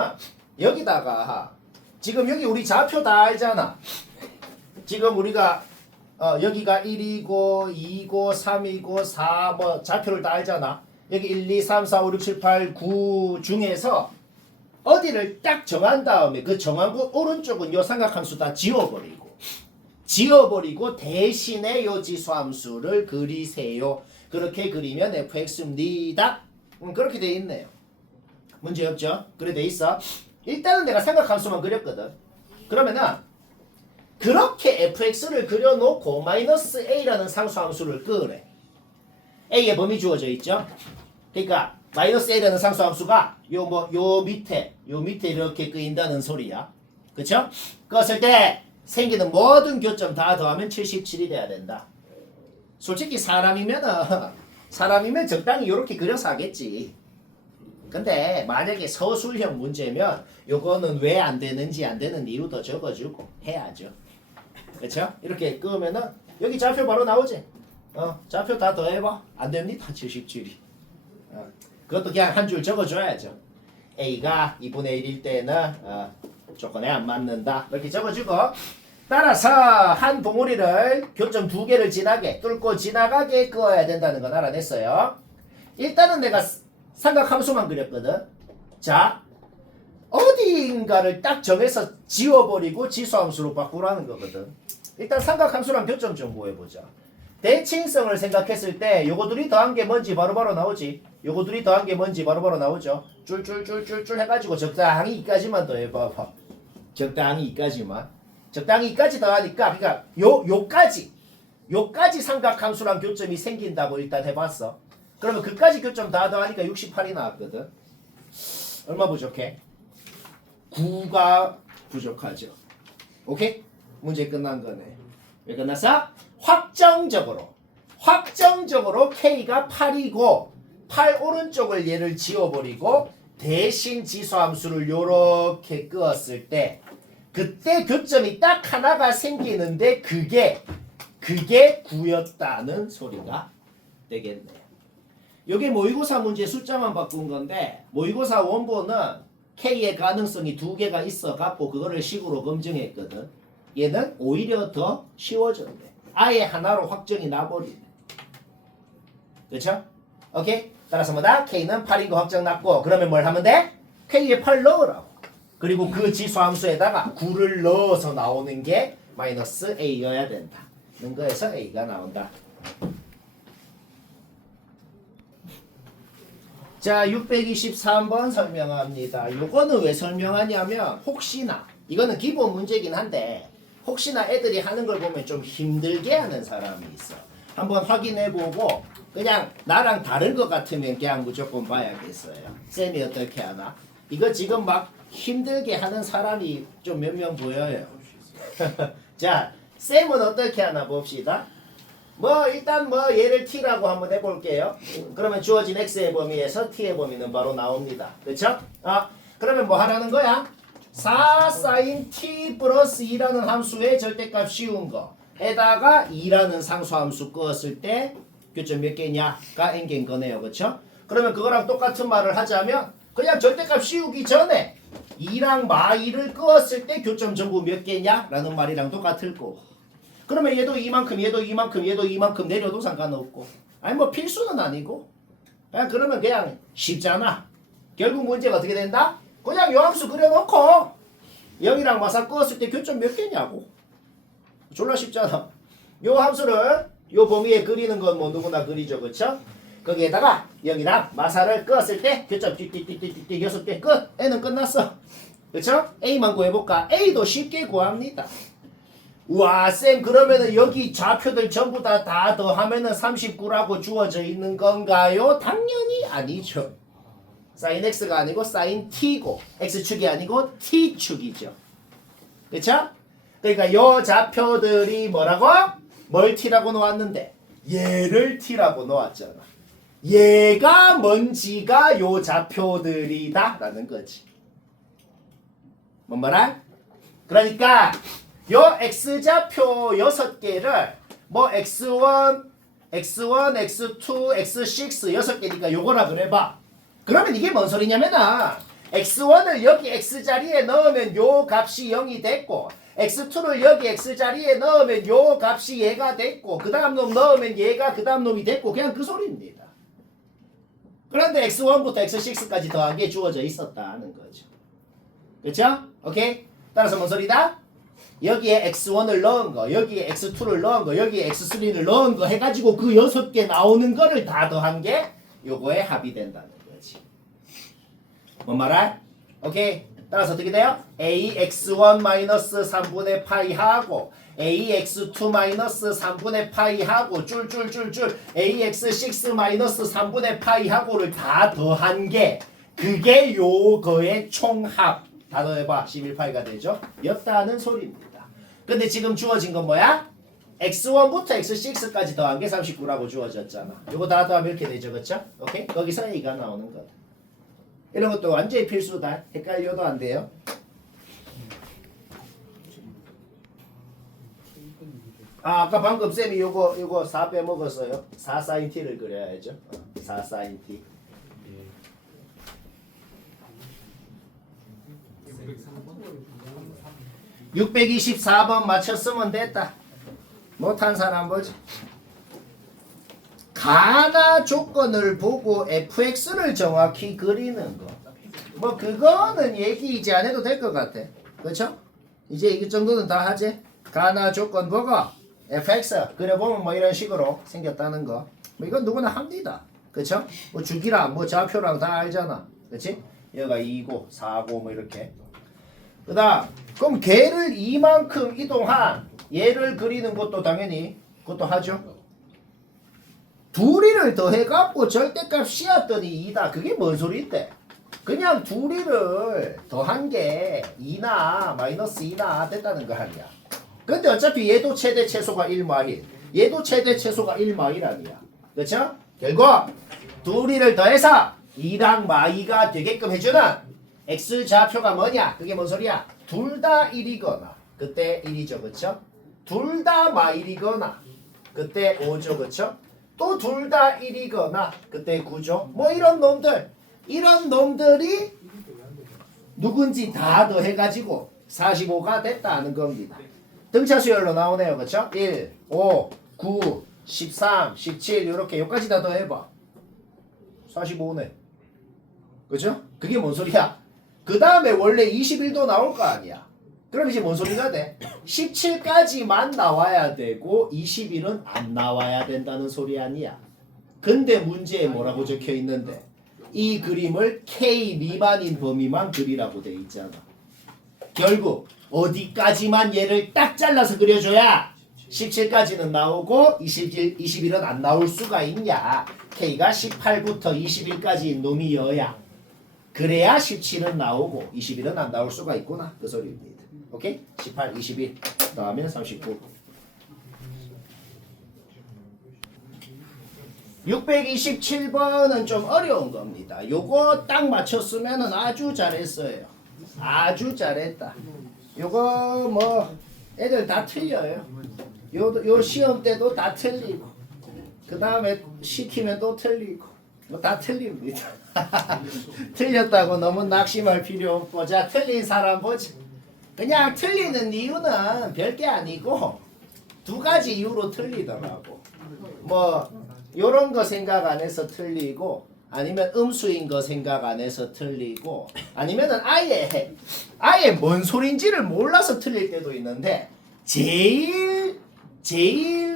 여기다가 지금 여기 우리 좌표 다 알잖아. 지금 우리가 여기가 1이고 2이고 3이고 4 뭐 좌표를 다 알잖아. 여기 1, 2, 3, 4, 5, 6, 7, 8, 9 중에서 어디를 딱 정한 다음에 그 정한 곳 오른쪽은 요 삼각함수 다 지워버리고 대신에 요 지수함수를 그리세요. 그렇게 그리면 fx입니다. 그렇게 돼 있네요. 문제 없죠? 그래 돼 있어. 일단은 내가 삼각함수만 그렸거든. 그러면은 그렇게 fx를 그려놓고 마이너스 a라는 상수함수를 그으래. a의 범위 주어져 있죠? 그러니까 마이너스 a라는 상수함수가 요 밑에 이렇게 끄인다는 소리야. 그쵸? 그었을 때 생기는 모든 교점 다 더하면 77이 돼야 된다. 솔직히 사람이면 적당히 이렇게 그려서 하겠지. 근데 만약에 서술형 문제면 요거는 왜 안 되는지 안 되는 이유도 적어주고 해야죠. 그쵸? 이렇게 끄면은 여기 좌표 바로 나오지? 좌표 다 더해봐. 안 됩니다. 77이. 그것도 그냥 한 줄 적어줘야죠. A가 2분의 1일 때는 조건에 안 맞는다. 이렇게 적어주고 따라서 한 봉우리를 교점 2개를 뚫고 지나가게 그어야 된다는 건 알아냈어요. 일단은 내가 삼각함수만 그렸거든. 자, 어디인가를 딱 정해서 지워버리고 지수함수로 바꾸라는 거거든. 일단 삼각함수랑 교점 좀 구해보자. 대칭성을 생각했을 때 요거들이 더한 게 뭔지 바로바로 나오지. 요거들이 더한 게 뭔지 바로바로 나오죠. 줄 해가지고 적당히 이까지만 더해봐봐. 적당히 이까지 더하니까 그러니까 요까지 삼각함수랑 교점이 생긴다고 일단 해봤어. 그러면 그까지 교점 다 더하니까 68이 나왔거든. 얼마 부족해? 9가 부족하죠. 오케이? 문제 끝난 거네. 왜 끝났어? 확정적으로 K가 8이고 8 오른쪽을 얘를 지워버리고 대신 지수함수를 요렇게 끄었을 때 그때 교점이 딱 하나가 생기는데 그게 9였다는 소리가 되겠네요. 요게 모의고사 문제 숫자만 바꾼 건데 모의고사 원본은 K의 가능성이 2개가 있어 갖고 그거를 식으로 검증했거든. 얘는 오히려 더 쉬워졌네. 아예 하나로 확정이 나버리네. 그렇죠? 오케이? 따라서 뭐다? K는 8인 거 확정 났고 그러면 뭘 하면 돼? K에 8 넣으라고. 그리고 그 지수함수에다가 9를 넣어서 나오는 게 마이너스 A여야 된다. 는 거에서 A가 나온다. 자, 623번 설명합니다. 요거는 왜 설명하냐면 혹시나 이거는 기본 문제긴 한데 혹시나 애들이 하는 걸 보면 좀 힘들게 하는 사람이 있어. 한번 확인해보고 그냥 나랑 다른 것 같으면 그냥 무조건 봐야겠어요. 쌤이 어떻게 하나? 이거 지금 막 힘들게 하는 사람이 좀 몇 명 보여요. 자, 쌤은 어떻게 하나 봅시다. 일단 얘를 t라고 한번 해볼게요. 그러면 주어진 x의 범위에서 t의 범위는 바로 나옵니다. 그렇죠? 그러면 뭐 하라는 거야? 4 sin t 플러스 2라는 함수의 절대값 씌운 거 에다가 2라는 상수함수 끄었을 때 교점 몇 개냐가 n개인 거네요. 그렇죠? 그러면 그거랑 똑같은 말을 하자면 그냥 절대값 씌우기 전에 2랑 마2를 끄었을 때 교점 전부 몇 개냐라는 말이랑 똑같을 거고 그러면 얘도 이만큼 내려도 상관없고 아니 필수는 아니고 그러면 그냥 쉽잖아. 결국 문제가 어떻게 된다? 그냥 요 함수 그려놓고 0이랑 마사 끄었을 때 교점 몇 개냐고. 졸라 쉽잖아. 요 함수를 요 범위에 그리는 건 누구나 그리죠. 그쵸? 거기에다가 0이랑 마사를 끄었을 때 교점 띠띠띠띠띠 6개 끝. N은 끝났어. 그쵸? A만 구해볼까? A도 쉽게 구합니다. 우와 쌤 그러면은 여기 좌표들 전부 다 더하면은 39라고 주어져 있는 건가요? 당연히 아니죠. sin x가 아니고 sin t고 x축이 아니고 t축이죠. 그쵸? 그러니까 요 좌표들이 뭐라고? 뭘 t라고 놓았는데 얘를 t라고 놓았잖아. 얘가 뭔지가 요 좌표들이다 라는 거지. 뭔 말아? 그러니까 요 x좌표 6개를 뭐 x1, x1, x2, x6 6개니까 요거라 그래봐. 그러면 이게 뭔 소리냐면은 x1을 여기 x자리에 넣으면 요 값이 0이 됐고 x2를 여기 x자리에 넣으면 요 값이 얘가 됐고 그 다음 놈 넣으면 얘가 그 다음 놈이 됐고 그냥 그 소리입니다. 그런데 x1부터 x6까지 더한 게 주어져 있었다는 거죠. 그렇죠? 오케이? 따라서 뭔 소리다? 여기에 x1을 넣은 거, 여기에 x2를 넣은 거, 여기에 x3를 넣은 거 해가지고 그 6개 나오는 거를 다 더한 게 요거에 합이 된다는 거지. 뭔 말아? 오케이? 따라서 어떻게 돼요? ax1 마이너스 3분의 파이 하고 ax2 마이너스 3분의 파이 하고 쫄쫄쫄쫄 ax6 마이너스 3분의 파이 하고를 다 더한 게 그게 요거의 총합. 다 더해봐 11파이가 되죠? 였다는 소리입니다. 근데 지금 주어진 건 뭐야? x1부터 x6까지 더한 게 39라고 주어졌잖아. 요거 다 더하면 이렇게 되죠, 그쵸? 오케이? 거기서 a가 나오는 거다. 이런 것도 완전히 필수다. 헷갈려도 안 돼요. 아까 방금 쌤이 요거 4 빼먹었어요. 4 sin t를 그려야죠. 4 sin t. 624번 맞췄으면 됐다. 못한 사람 보지. 가나 조건을 보고 fx를 정확히 그리는 거. 뭐 그거는 얘기 이제 안 해도 될 것 같아. 그렇죠? 이제 이 정도는 다 하지. 가나 조건 보고 fx 그려보면 뭐 이런 식으로 생겼다는 거. 뭐 이건 누구나 합니다. 그렇죠? 뭐 주기랑 뭐 좌표랑 다 알잖아. 그렇지? 여기가 2고 4고 뭐 이렇게. 그다음 그럼 걔를 이만큼 이동한 얘를 그리는 것도 당연히 그것도 하죠. 둘이를 더해갖고 절대값 씌었더니 2다. 그게 뭔 소리인데? 그냥 둘이를 더한 게 2나 마이너스 2나 됐다는 거 아니야. 근데 어차피 얘도 최대 최소가 1마일 얘도 최대 최소가 1마일 아니야. 그렇죠? 결국 둘이를 더해서 2랑 마이가 되게끔 해주는 x좌표가 뭐냐? 그게 뭔 소리야? 둘 다 1이거나 그때 1이죠. 그쵸? 둘 다 마일이거나 그때 5죠. 그쵸? 또 둘 다 1이거나 그때 9죠. 뭐 이런 놈들이 누군지 다 더해가지고 45가 됐다는 겁니다. 등차 수열로 나오네요. 그쵸? 1, 5, 9, 13, 17 이렇게 여기까지 다 더해봐. 45네. 그죠? 그게 뭔 소리야? 그 다음에 원래 21도 나올 거 아니야. 그럼 이제 뭔 소리가 돼? 17까지만 나와야 되고 21은 안 나와야 된다는 소리 아니야. 근데 문제에 뭐라고 적혀 있는데 이 그림을 K 미만인 범위만 그리라고 돼 있잖아. 결국 어디까지만 얘를 딱 잘라서 그려줘야 17까지는 나오고 21은 안 나올 수가 있냐. K가 18부터 21까지인 놈이어야 그래야 17은 나오고 21은 안 나올 수가 있구나. 그 소리입니다. 오케이? 18, 21 나오면 39. 627번은 좀 어려운 겁니다. 요거 딱 맞췄으면 아주 잘했어요. 아주 잘했다. 요거 뭐 애들 다 틀려요. 요 시험 때도 다 틀리고 그 다음에 시키면 또 틀리고 뭐 다 틀립니다. 틀렸다고 너무 낙심할 필요 없고 자 틀린 사람 보자. 그냥 틀리는 이유는 별게 아니고 두 가지 이유로 틀리더라고. 뭐 요런 거 생각 안 해서 틀리고 아니면 음수인 거 생각 안 해서 틀리고 아니면은 아예 뭔 소린지를 몰라서 틀릴 때도 있는데 제일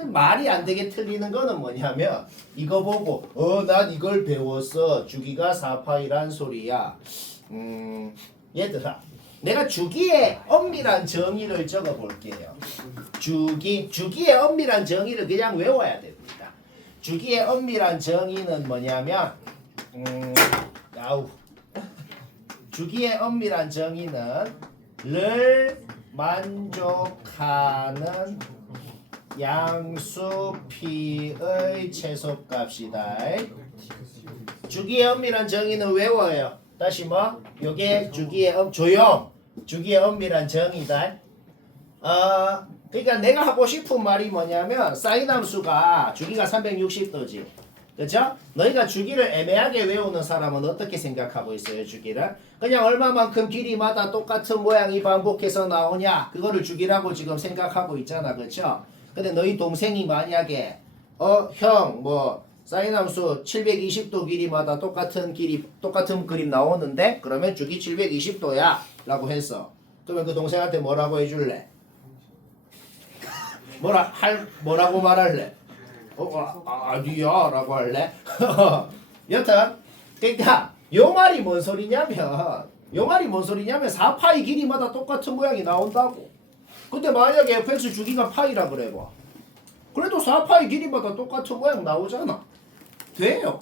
말이 안 되게 틀리는 거는 뭐냐면 이거 보고 난 이걸 배웠어. 주기가 4파이란 소리야. 얘들아 내가 주기의 엄밀한 정의를 적어 볼게요. 주기의 엄밀한 정의를 그냥 외워야 됩니다. 주기의 엄밀한 정의는 뭐냐면 주기의 엄밀한 정의는 를 만족하는 양수 p의 최소값이다. 주기의 엄밀한 정의는 외워요. 다시 뭐? 요게 주기의 엄밀한 정의다. 그러니까 내가 하고 싶은 말이 뭐냐면 사인 함수가 주기가 360도지. 그렇죠? 너희가 주기를 애매하게 외우는 사람은 어떻게 생각하고 있어요? 주기를 그냥 얼마만큼 길이마다 똑같은 모양이 반복해서 나오냐 그거를 주기라고 지금 생각하고 있잖아. 그렇죠? 근데 너희 동생이 만약에 형 뭐 사인 함수 720도 길이마다 똑같은 그림 나오는데 그러면 주기 720도야 라고 했어. 그러면 그 동생한테 뭐라고 해줄래? 뭐라고 말할래? 아니야 라고 할래? 여튼 그러니까 요 말이 뭔 소리냐면 4파이 길이마다 똑같은 모양이 나온다고. 근데 만약에 fx 주기가 파이라 그래 봐. 그래도 4파이 길이마다 똑같은 모양 나오잖아. 돼요.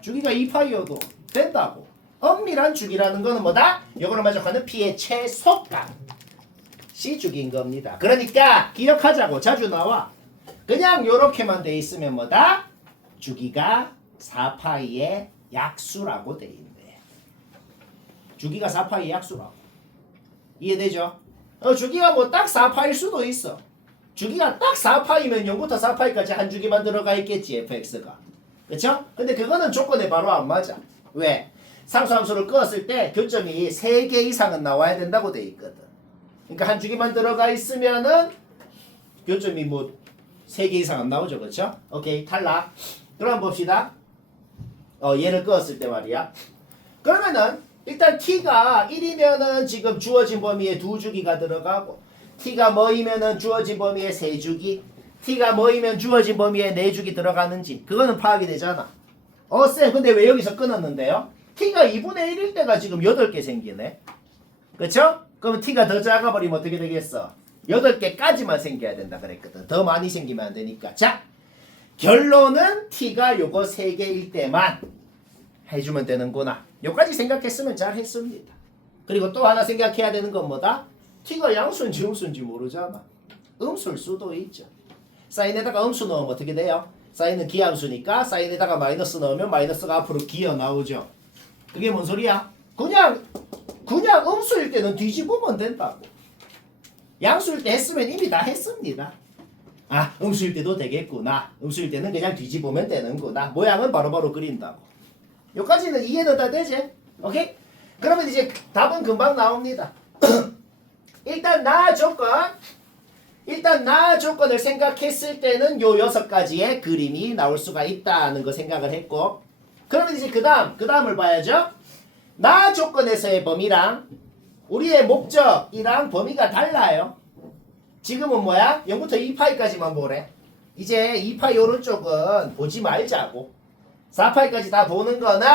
주기가 2파이여도 된다고. 엄밀한 주기라는 거는 뭐다? 요거를 만족하는 p의 최소값 C 주기인 겁니다. 그러니까 기억하자고. 자주 나와. 그냥 요렇게만 돼 있으면 뭐다? 주기가 4파이의 약수라고 돼 있네. 주기가 4파이의 약수라고. 이해되죠? 주기가 뭐 딱 4파일 수도 있어. 주기가 딱 4파이면 0부터 4파이까지 한 주기만 들어가 있겠지 fx가. 그쵸? 근데 그거는 조건에 바로 안 맞아. 왜? 상수함수를 끄었을 때 교점이 3개 이상은 나와야 된다고 돼 있거든. 그러니까 한 주기만 들어가 있으면은 교점이 뭐 3개 이상 안 나오죠. 그렇죠? 오케이. 탈락. 그럼 봅시다. 얘를 끄었을 때 말이야. 그러면은 일단 t가 1이면은 지금 주어진 범위에 2주기가 들어가고 t가 뭐이면은 주어진 범위에 3주기 t가 뭐이면 주어진 범위에 4주기 들어가는지 그거는 파악이 되잖아. 쌤 근데 왜 여기서 끊었는데요? t가 2분의 1일 때가 지금 8개 생기네. 그쵸? 그러면 t가 더 작아버리면 어떻게 되겠어? 8개까지만 생겨야 된다 그랬거든. 더 많이 생기면 안 되니까. 자, 결론은 t가 요거 3개일 때만 해주면 되는구나. 요까지 생각했으면 잘 했습니다. 그리고 또 하나 생각해야 되는 건 뭐다? t가 양수인지 음수인지 모르잖아. 음수일 수도 있죠. 사인에다가 음수 넣으면 어떻게 돼요? 사인은 기함수니까 사인에다가 마이너스 넣으면 마이너스가 앞으로 기어 나오죠. 그게 뭔 소리야? 그냥 음수일 때는 뒤집으면 된다고. 양수일 때 했으면 이미 다 했습니다. 음수일 때도 되겠구나. 음수일 때는 그냥 뒤집으면 되는구나. 모양은 바로바로 그린다고. 여기까지는 이해는 다 되지? 오케이? 그러면 이제 답은 금방 나옵니다. 일단 나 조건을 생각했을 때는 요 6가지의 그림이 나올 수가 있다는 거 생각을 했고 그러면 이제 그 다음을 봐야죠. 나 조건에서의 범위랑 우리의 목적이랑 범위가 달라요. 지금은 뭐야? 0부터 2파이까지만 보래. 이제 2파이 오른쪽은 보지 말자고. 4파이까지 다 보는 거는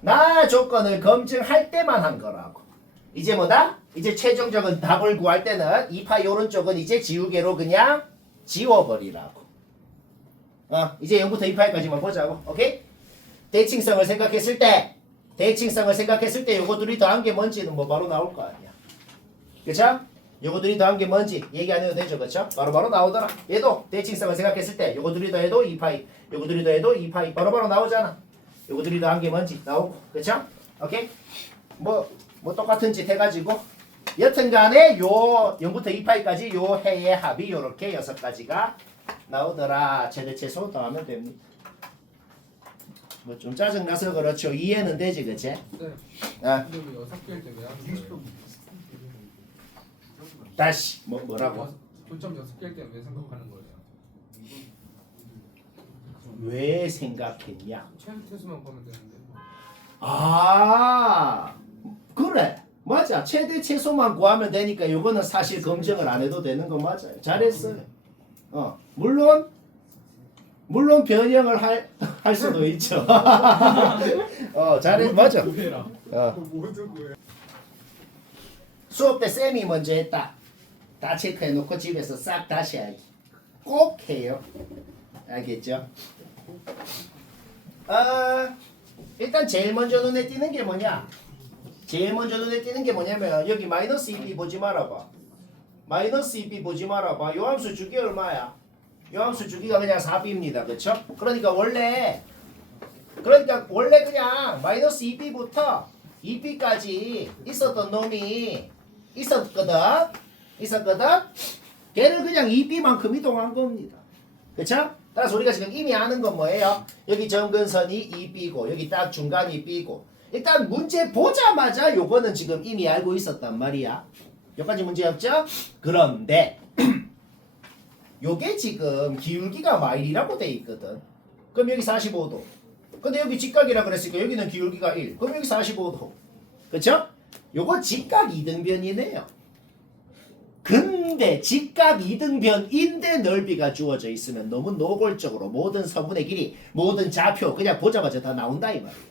나 조건을 검증할 때만 한 거라고. 이제 뭐다? 이제 최종적인 답을 구할 때는 2파이 오른쪽은 이제 지우개로 그냥 지워버리라고. 이제 0부터 2파이까지만 보자고. 오케이? 대칭성을 생각했을 때 요거들이 더한 게 뭔지는 뭐 바로 나올 거 아니야. 그쵸? 요거들이 더한 게 뭔지 얘기 안 해도 되죠. 그쵸? 바로 나오더라. 얘도 대칭성을 생각했을 때 요거들이 더해도 2파이 요거들이 더해도 2파이 바로 나오잖아. 요거들이 더한 게 뭔지 나오고. 그쵸? 오케이? 뭐 똑같은 짓 해가지고 여튼간에 요 0부터 2파이까지 요 해의 합이 요렇게 6가지가 나오더라. 최대 최소 더하면 됩니다. 뭐 좀 짜증나서 그렇죠. 이해는 되지, 그치? 네. 아, 근데 왜 6개일 때왜 하는 거예요? 다시 뭐라고? 교점 6개일 때왜 생각하는 거예요? 왜 생각했냐? 최소만 보면 되는데. 그래. 맞아. 최대 최소만 구하면 되니까 요거는 사실 검증을 안 해도 되는 거 맞아요. 잘했어요. 물론 변형을 할 수도 있죠. 잘했 맞아. 모두 구해. 수업 때 쌤이 먼저 했다. 다 체크해놓고 집에서 싹 다시 하기. 꼭 해요. 알겠죠? 일단 제일 먼저 눈에 띄는 게 뭐냐? 제일 먼저 눈에 띄는 게 뭐냐면 여기 마이너스 2b 보지 말아봐. 마이너스 2b 보지 말아봐. 요 함수 주기 얼마야? 요 함수 주기가 그냥 4b입니다. 그쵸? 그러니까 원래 그냥 마이너스 2b부터 2b까지 있었던 놈이 있었거든. 걔를 그냥 2b만큼 이동한 겁니다. 그쵸? 따라서 우리가 지금 이미 아는 건 뭐예요? 여기 점근선이 2b고 여기 딱 중간이 b고 일단 문제 보자마자 요거는 지금 이미 알고 있었단 말이야. 여기까지 문제 없죠? 그런데 요게 지금 기울기가 마일이라고 돼 있거든. 그럼 여기 45도. 근데 여기 직각이라 그랬으니까 여기는 기울기가 1. 그럼 여기 45도. 그쵸? 요거 직각 이등변이네요. 근데 직각 이등변인데 넓이가 주어져 있으면 너무 노골적으로 모든 서문의 길이, 모든 좌표 그냥 보자마자 다 나온다 이 말이야.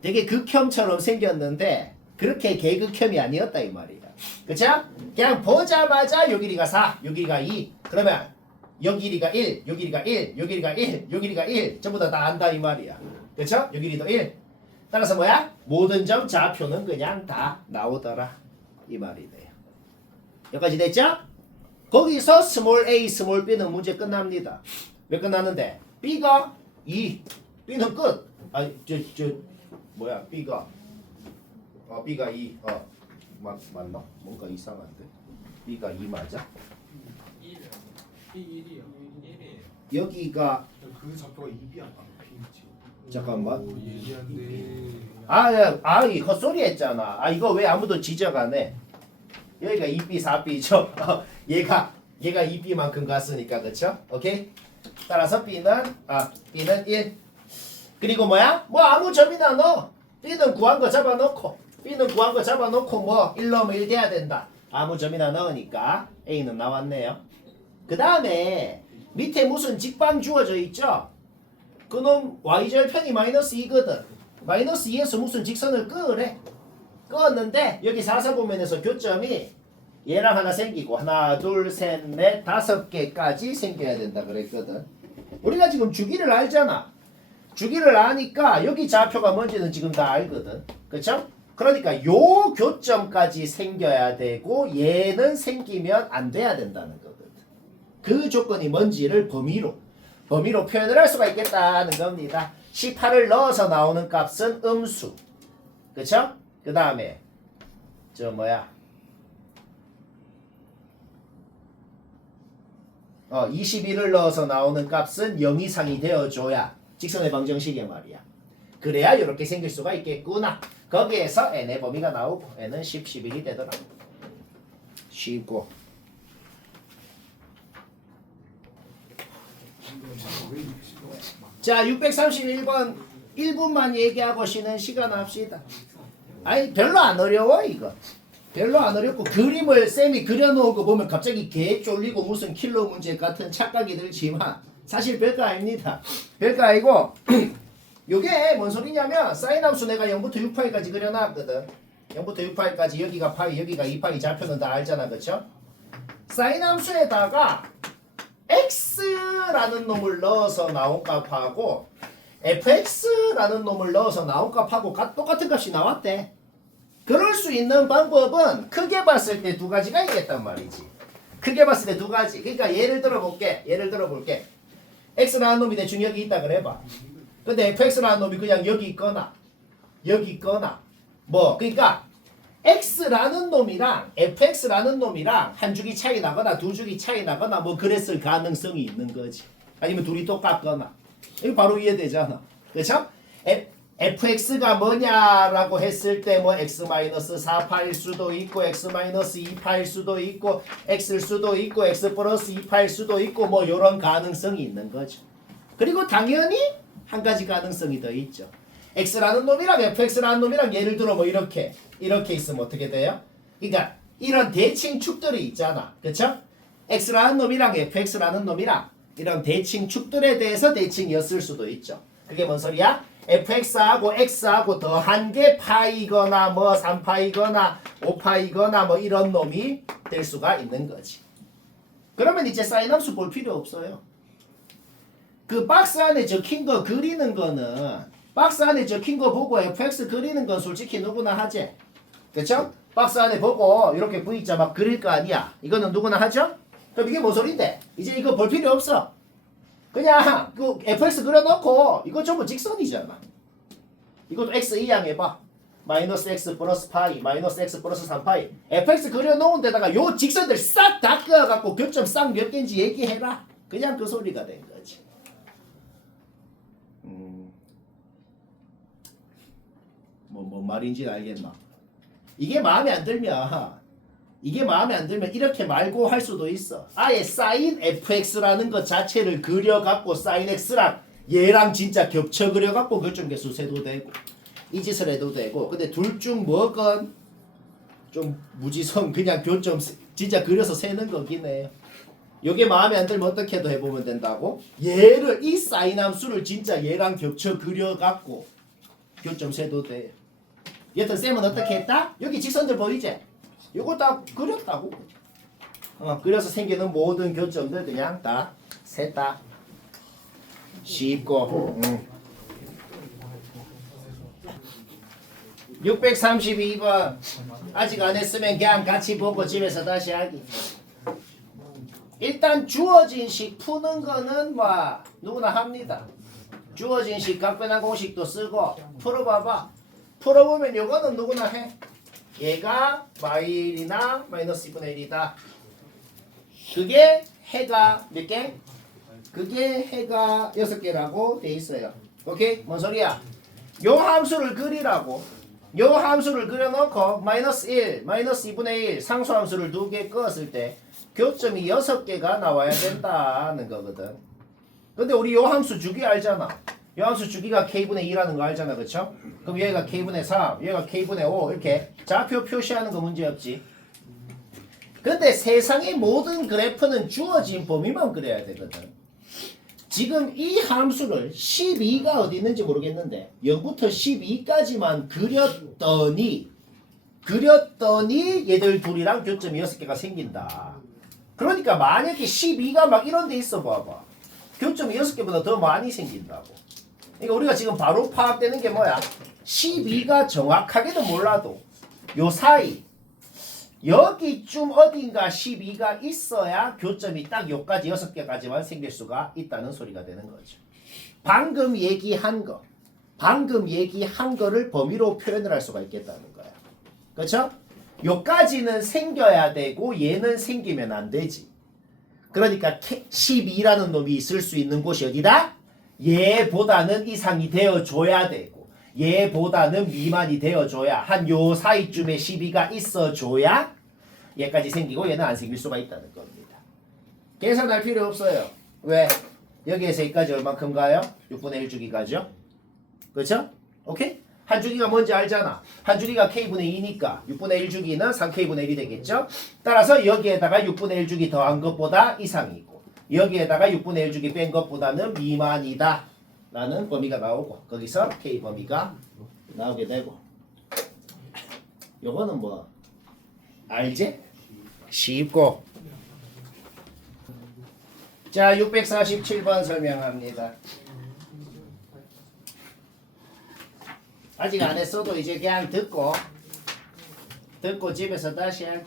되게 극혐처럼 생겼는데 그렇게 개극혐이 아니었다 이 말이야. 그쵸? 그냥 보자마자 요 길이가 4, 요 길이가 2. 그러면 요 길이가 1, 요 길이가 1, 요 길이가 1, 요 길이가 1. 전부 다 안다 이 말이야. 그쵸? 요 길이도 1. 따라서 뭐야? 모든 점 좌표는 그냥 다 나오더라 이 말이 돼요. 여기까지 됐죠? 거기서 스몰 a, 스몰 b는 문제 끝납니다. 왜 끝났는데? b가 2, b는 끝. 뭐야? b가 b가 2. 맞나? 뭔가 이상한데. b가 2 맞아? 1이요. 여기가 그 좌표가 2B 아니야? B지. 잠깐만. 예리한데. 이 헛소리 했잖아. 이거 왜 아무도 지적 안 해? 여기가 2B, 4B죠. 얘가 2B만큼 갔으니까 그쵸? 오케이? 따라서 B는 1. 그리고 뭐야? 뭐 아무 점이나 넣어. B는 구한 거 잡아놓고 뭐 1 넣으면 1 돼야 된다. 아무 점이나 넣으니까 A는 나왔네요. 그 다음에 밑에 무슨 직방 주어져 있죠? 그놈 Y절편이 마이너스 2거든. 마이너스 2에서 무슨 직선을 끄래. 끄었는데 여기 사사보면에서 교점이 얘랑 하나 생기고 하나 둘 셋 넷 5개까지 생겨야 된다 그랬거든. 우리가 지금 주기를 알잖아. 주기를 아니까 여기 좌표가 뭔지는 지금 다 알거든. 그쵸? 그러니까 요 교점까지 생겨야 되고 얘는 생기면 안 돼야 된다는 거거든. 그 조건이 뭔지를 범위로 표현을 할 수가 있겠다는 겁니다. 18을 넣어서 나오는 값은 음수. 그쵸? 그 다음에 21을 넣어서 나오는 값은 0 이상이 되어줘야 직선의 방정식이야 말이야. 그래야 이렇게 생길 수가 있겠구나. 거기에서 n의 범위가 나오고 n은 10, 11이 되더라. 쉽고. 자 631번 1분만 얘기하고 쉬는 시간 합시다. 별로 안 어려워 이거. 별로 안 어렵고 그림을 쌤이 그려놓은 거 보면 갑자기 개 쫄리고 무슨 킬러 문제 같은 착각이 들지만 사실 별거 아닙니다. 별거 아니고 요게 뭔 소리냐면 사인 함수 내가 0부터 6파이까지 그려놨거든. 0부터 6파이까지 여기가 파이 여기가 2파이 좌표는 다 알잖아. 그쵸? 사인 함수에다가 x라는 놈을 넣어서 나온 값하고 fx라는 놈을 넣어서 나온 값하고 똑같은 값이 나왔대. 그럴 수 있는 방법은 크게 봤을 때 두 가지가 있겠단 말이지. 크게 봤을 때 두 가지. 그러니까 예를 들어볼게. x라는 놈이 대충 여기 있다 그래봐. 근데 fx라는 놈이 그냥 여기 있거나 뭐 그러니까 x라는 놈이랑 fx라는 놈이랑 한 주기 차이 나거나 두 주기 차이 나거나 뭐 그랬을 가능성이 있는 거지. 아니면 둘이 똑같거나. 이거 바로 이해되잖아. 그렇죠? fx가 뭐냐라고 했을 때 뭐 x-4파일 수도 있고 x-2파일 수도 있고 x일 수도 있고 x 플러스 2파일 수도 있고 뭐 이런 가능성이 있는 거죠. 그리고 당연히 한 가지 가능성이 더 있죠. x라는 놈이랑 fx라는 놈이랑 예를 들어 뭐 이렇게 있으면 어떻게 돼요? 그러니까 이런 대칭 축들이 있잖아. 그쵸? x라는 놈이랑 fx라는 놈이랑 이런 대칭 축들에 대해서 대칭이었을 수도 있죠. 그게 뭔 소리야? fx하고 x하고 더한 게 파이거나 뭐 3파이거나 5파이거나 뭐 이런 놈이 될 수가 있는 거지. 그러면 이제 사인 함수 볼 필요 없어요. 그 박스 안에 적힌 거 그리는 거는 박스 안에 적힌 거 보고 fx 그리는 건 솔직히 누구나 하지. 그쵸? 박스 안에 보고 이렇게 V자 막 그릴 거 아니야. 이거는 누구나 하죠? 그럼 이게 뭔 소린데? 이제 이거 볼 필요 없어. 그냥 그 fx 그려놓고 이거 전부 직선이잖아. 이것도 x 이항해봐. 마이너스 x 플러스 파이, 마이너스 x 플러스 3파이. fx 그려놓은 데다가 요 직선들 싹 다 그어갖고 교점 싹 몇 개인지 얘기해라. 그냥 그 소리가 된 거지. 뭔 말인지 알겠나? 이게 마음에 안 들면 이렇게 말고 할 수도 있어. 아예 사인 fx라는 것 자체를 그려갖고 사인 x랑 얘랑 진짜 겹쳐 그려갖고 교점계수 세도 되고 이 짓을 해도 되고. 근데 둘 중 뭐건 좀 무지성 그냥 교점 진짜 그려서 세는 거긴 해요. 요게 마음에 안 들면 어떻게 해도 해보면 된다고. 얘를 이 사인 함수를 진짜 얘랑 겹쳐 그려갖고 교점 세도 돼요. 여튼 쌤은 어떻게 했다? 여기 직선들 보이지? 요거 다 그렸다고. 그려서 생기는 모든 교점들 그냥 다 셌다. 쉽고. 632번 아직 안 했으면 그냥 같이 보고 집에서 다시 하기. 일단 주어진 식 푸는 거는 뭐 누구나 합니다. 주어진 식 각변환 공식도 쓰고 풀어봐봐. 풀어보면 요거는 누구나 해. 얘가 마일이나 마이너스 2분의 1이다. 그게 해가 몇 개? 그게 해가 6개라고 돼 있어요. 오케이? 뭔 소리야? 요 함수를 그리라고. 요 함수를 그려놓고 마이너스 1, 마이너스 2분의 1 상수함수를 2개 그었을 때 교점이 6개가 나와야 된다는 거거든. 근데 우리 요 함수 주기 알잖아. 요 함수 주기가 k분의 2라는 거 알잖아. 그쵸? 그럼 얘가 k분의 3, 얘가 k분의 5 이렇게 좌표 표시하는 거 문제없지. 근데 세상의 모든 그래프는 주어진 범위만 그려야 되거든. 지금 이 함수를 12가 어디 있는지 모르겠는데 0부터 12까지만 그렸더니 얘들 둘이랑 교점이 6개가 생긴다. 그러니까 만약에 12가 막 이런 데 있어 봐봐. 교점이 6개보다 더 많이 생긴다고. 그러니까 우리가 지금 바로 파악되는 게 뭐야? 12가 정확하게도 몰라도 요 사이 여기쯤 어딘가 12가 있어야 교점이 딱 요까지 6개까지만 생길 수가 있다는 소리가 되는 거죠. 방금 얘기한 거를 범위로 표현을 할 수가 있겠다는 거야. 그렇죠? 요까지는 생겨야 되고 얘는 생기면 안 되지. 그러니까 12라는 놈이 있을 수 있는 곳이 어디다? 얘보다는 이상이 되어줘야 되고 얘보다는 미만이 되어줘야 한 요 사이쯤에 12가 있어줘야 얘까지 생기고 얘는 안 생길 수가 있다는 겁니다. 계산할 필요 없어요. 왜? 여기에서 여기까지 얼만큼 가요? 6분의 1주기가죠? 그렇죠? 오케이? 한 주기가 뭔지 알잖아. 한 주기가 k분의 2니까 6분의 1주기는 3k분의 1이 되겠죠? 따라서 여기에다가 6분의 1주기 더한 것보다 이상이고 여기에다가 6분의 1주기 뺀 것보다는 미만이다 라는 범위가 나오고 거기서 k 범위가 나오게 되고 요거는 뭐 알지? 쉽고. 자 647번 설명합니다. 아직 안 했어도 이제 그냥 듣고 집에서 다시 할.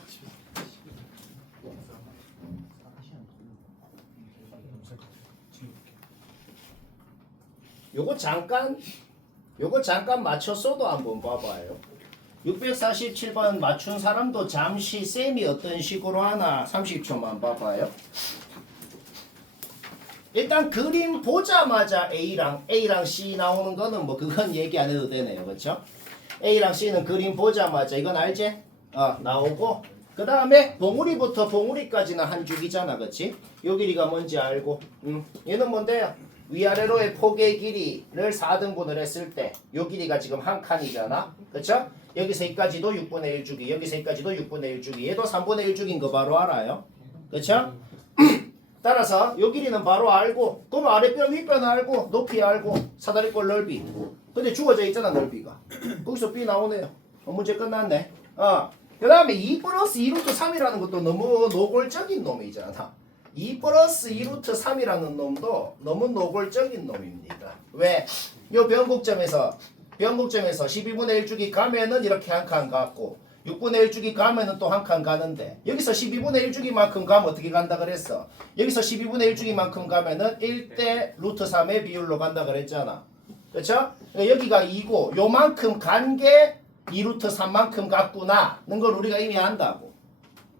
요거 잠깐 맞췄어도 한번 봐봐요. 647번 맞춘 사람도 잠시 쌤이 어떤 식으로 하나 30초만 봐봐요. 일단 그림 보자마자 A랑 C 나오는 거는 뭐 그건 얘기 안 해도 되네요. 그렇죠? A랑 C는 그림 보자마자 이건 알지? 나오고 그 다음에 봉우리부터 봉우리까지는 한 줄기잖아. 그렇지? 요 길이가 뭔지 알고 얘는 뭔데요? 위아래로의 폭의 길이를 4등분을 했을 때 요 길이가 지금 한 칸이잖아. 그렇죠? 여기서 여기까지도 6분의 1주기 여기서 여기까지도 6분의 1주기 얘도 3분의 1주기인 거 바로 알아요. 그렇죠? 따라서 요 길이는 바로 알고 그럼 아랫변 윗변 알고 높이 알고 사다리꼴 넓이 근데 주어져 있잖아 넓이가 거기서 B 나오네요. 문제 끝났네. 그 다음에 2 플러스 2루트 3이라는 것도 너무 노골적인 놈이잖아. 2 플러스 2루트 3이라는 놈도 너무 노골적인 놈입니다. 왜? 요 변곡점에서 12분의 1주기 가면은 이렇게 한 칸 갔고 6분의 1주기 가면은 또 한 칸 가는데 여기서 12분의 1주기만큼 가면 어떻게 간다 그랬어? 여기서 12분의 1주기만큼 가면은 1대 루트 3의 비율로 간다 그랬잖아. 그렇죠? 여기가 2고 요만큼 간 게 2루트 3만큼 갔구나는 걸 우리가 이미 안다고.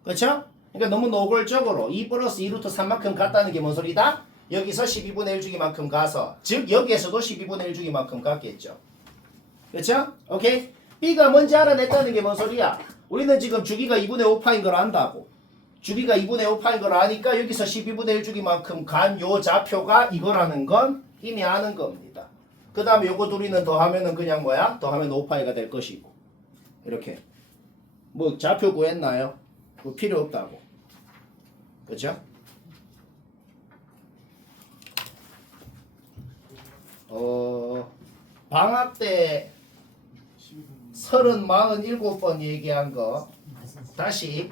그렇죠? 그러니까 너무 노골적으로 2 플러스 2루트 3만큼 갔다는 게 뭔 소리다? 여기서 12분의 1주기만큼 가서 즉 여기에서도 12분의 1주기만큼 갔겠죠. 그렇죠? 오케이? B가 뭔지 알아냈다는 게 뭔 소리야? 우리는 지금 주기가 2분의 5파인 걸 안다고. 주기가 2분의 5파인 걸 아니까 여기서 12분의 1주기만큼 간 요 좌표가 이거라는 건 이미 아는 겁니다. 그 다음에 요거 둘이는 더하면은 그냥 뭐야? 더하면 5파이가 될 것이고 이렇게 뭐 좌표 구했나요? 뭐 필요 없다고. 그렇죠? 방학 때 47번 얘기한 거 다시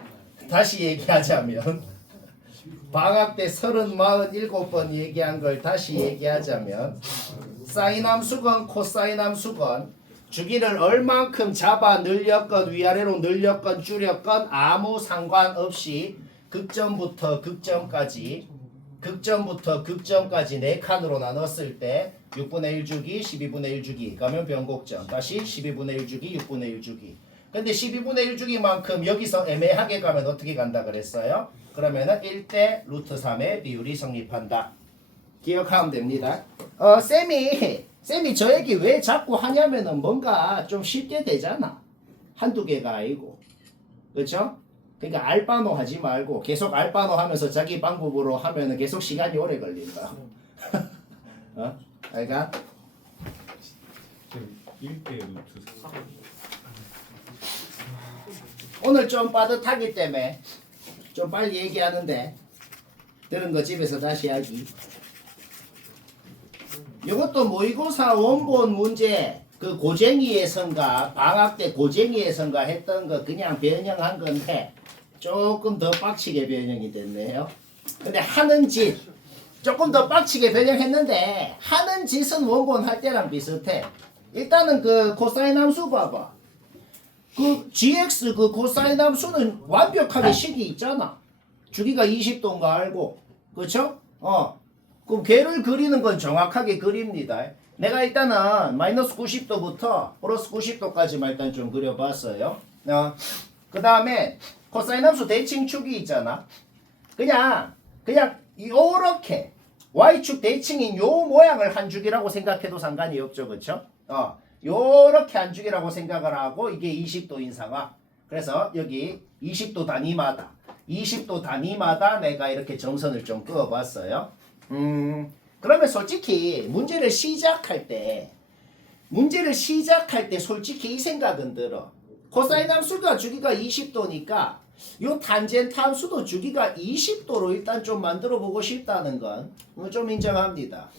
얘기하자면 방학 때 47번 얘기한 걸 다시 얘기하자면 사인 함수건 코사인 함수건 주기를 얼만큼 잡아 늘렸건 위아래로 늘렸건 줄였건 아무 상관없이 극점부터 극점까지 4칸으로 나눴을 때 6분의 1주기, 12분의 1주기 가면 변곡점 다시 12분의 1주기, 6분의 1주기 근데 12분의 1주기만큼 여기서 애매하게 가면 어떻게 간다 그랬어요? 그러면은 1대 루트 3의 비율이 성립한다. 기억하면 됩니다. 쌤이 저 얘기 왜 자꾸 하냐면은 뭔가 좀 쉽게 되잖아. 한두 개가 아니고. 그렇죠? 그러니까 알바노 하지 말고 계속 알바노 하면서 자기 방법으로 하면은 계속 시간이 오래 걸린다. 그러니까 1대 루트 3. 오늘 좀 빠듯하기 때문에 좀 빨리 얘기하는데 들은 거 집에서 다시 하기. 이것도 모의고사 원본 문제 그 고쟁이에선가 방학 때 고쟁이에선가 했던 거 그냥 변형한 건데 조금 더 빡치게 변형이 됐네요. 근데 하는 짓 조금 더 빡치게 변형했는데 하는 짓은 원본 할 때랑 비슷해. 일단은 그 코사인 함수 봐봐. 그 gx 그 코사인 함수는 완벽하게 식이 있잖아. 주기가 20도인 거 알고. 그쵸? 그럼 걔를 그리는 건 정확하게 그립니다. 내가 일단은 마이너스 90도부터 플러스 90도까지만 일단 좀 그려봤어요. 그 다음에 코사인 함수 대칭축이 있잖아. 그냥 요렇게 y축 대칭인 요 모양을 한 축이라고 생각해도 상관이 없죠. 그쵸? 요렇게 한 축이라고 생각을 하고 이게 20도인 상황. 그래서 여기 20도 단위마다 내가 이렇게 점선을 좀 그어봤어요. 그러면 솔직히 문제를 시작할 때 솔직히 이 생각은 들어. 코사인 함수가 주기가 20도니까 요 탄젠트 함수도 주기가 20도로 일단 좀 만들어 보고 싶다는 건 좀 인정합니다.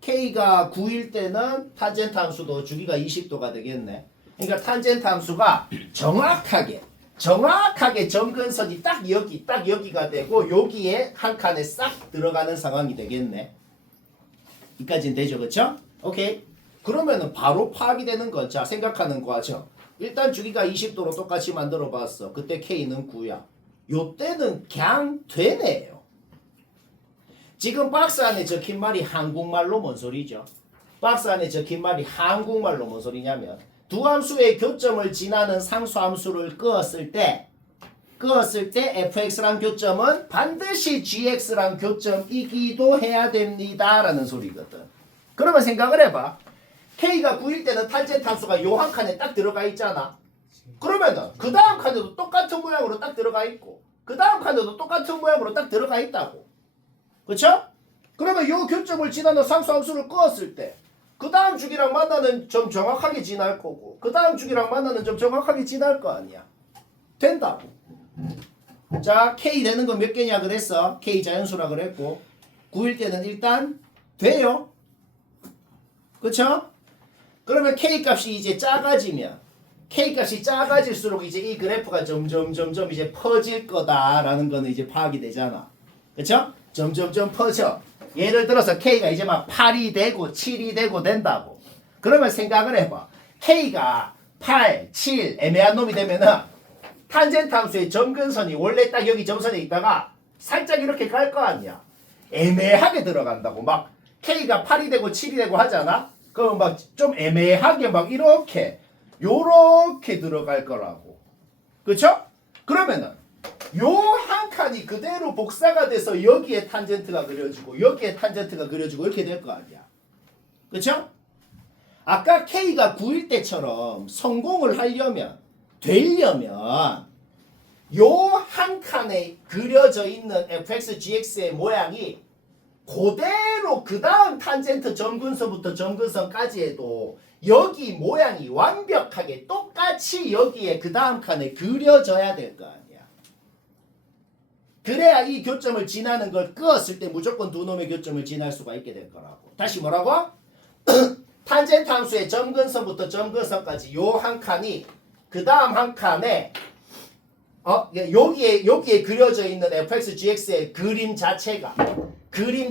K가 9일 때는 탄젠트 함수도 주기가 20도가 되겠네. 그러니까 탄젠트 함수가 정확하게 점근선이 딱 여기가 되고 여기에 한 칸에 싹 들어가는 상황이 되겠네. 여기까지는 되죠, 그렇죠? 오케이. 그러면은 바로 파악이 되는 건 자 생각하는 과정. 일단 주기가 20도로 똑같이 만들어봤어. 그때 K는 9야. 요때는 그냥 되네요. 지금 박스 안에 적힌 말이 한국말로 뭔 소리죠? 박스 안에 적힌 말이 한국말로 뭔 소리냐면 두 함수의 교점을 지나는 상수함수를 그었을 때 fx란 교점은 반드시 gx란 교점이기도 해야 됩니다 라는 소리거든. 그러면 생각을 해봐. K가 9일 때는 탄젠트 함수가 요 한 칸에 딱 들어가 있잖아. 그러면은 그 다음 칸에도 똑같은 모양으로 딱 들어가 있고 그 다음 칸에도 똑같은 모양으로 딱 들어가 있다고. 그쵸? 그러면 요 교점을 지나는 상수함수를 그었을 때 그 다음 주기랑 만나는 점 정확하게 지날 거고 그 다음 주기랑 만나는 점 정확하게 지날 거 아니야. 된다고. 자, K 되는 건 몇 개냐 그랬어? K 자연수라 그랬고 구일 때는 일단 돼요. 그쵸? 그러면 K 값이 이제 작아지면 K 값이 작아질수록 이제 이 그래프가 점점 이제 퍼질 거다라는 거는 이제 파악이 되잖아. 그쵸? 점점 퍼져. 예를 들어서 K가 이제 막 8이 되고 7이 되고 된다고. 그러면 생각을 해봐. K가 8, 7 애매한 놈이 되면은 탄젠트 함수의 점근선이 원래 딱 여기 점선에 있다가 살짝 이렇게 갈 거 아니야. 애매하게 들어간다고. 막 K가 8이 되고 7이 되고 하잖아. 그럼 막 좀 애매하게 막 이렇게 요렇게 들어갈 거라고. 그쵸? 그러면은 요 한 칸이 그대로 복사가 돼서 여기에 탄젠트가 그려지고 여기에 탄젠트가 그려지고 이렇게 될 거 아니야. 그쵸? 아까 K가 9일 때처럼 성공을 하려면 되려면 요 한 칸에 그려져 있는 fx, gx의 모양이 그대로 그 다음 탄젠트 점근선부터 점근선까지 해도 여기 모양이 완벽하게 똑같이 여기에 그 다음 칸에 그려져야 될 거 아니야. 그래야 이 교점을 지나는 걸 끄었을 때 무조건 두 놈의 교점을 지날 수가 있게 될 거라고. 다시 뭐라고? 탄젠트 함수의 점근선부터 점근선까지 요 한 칸이 그 다음 한 칸에 여기에 그려져 있는 fx, gx의 그림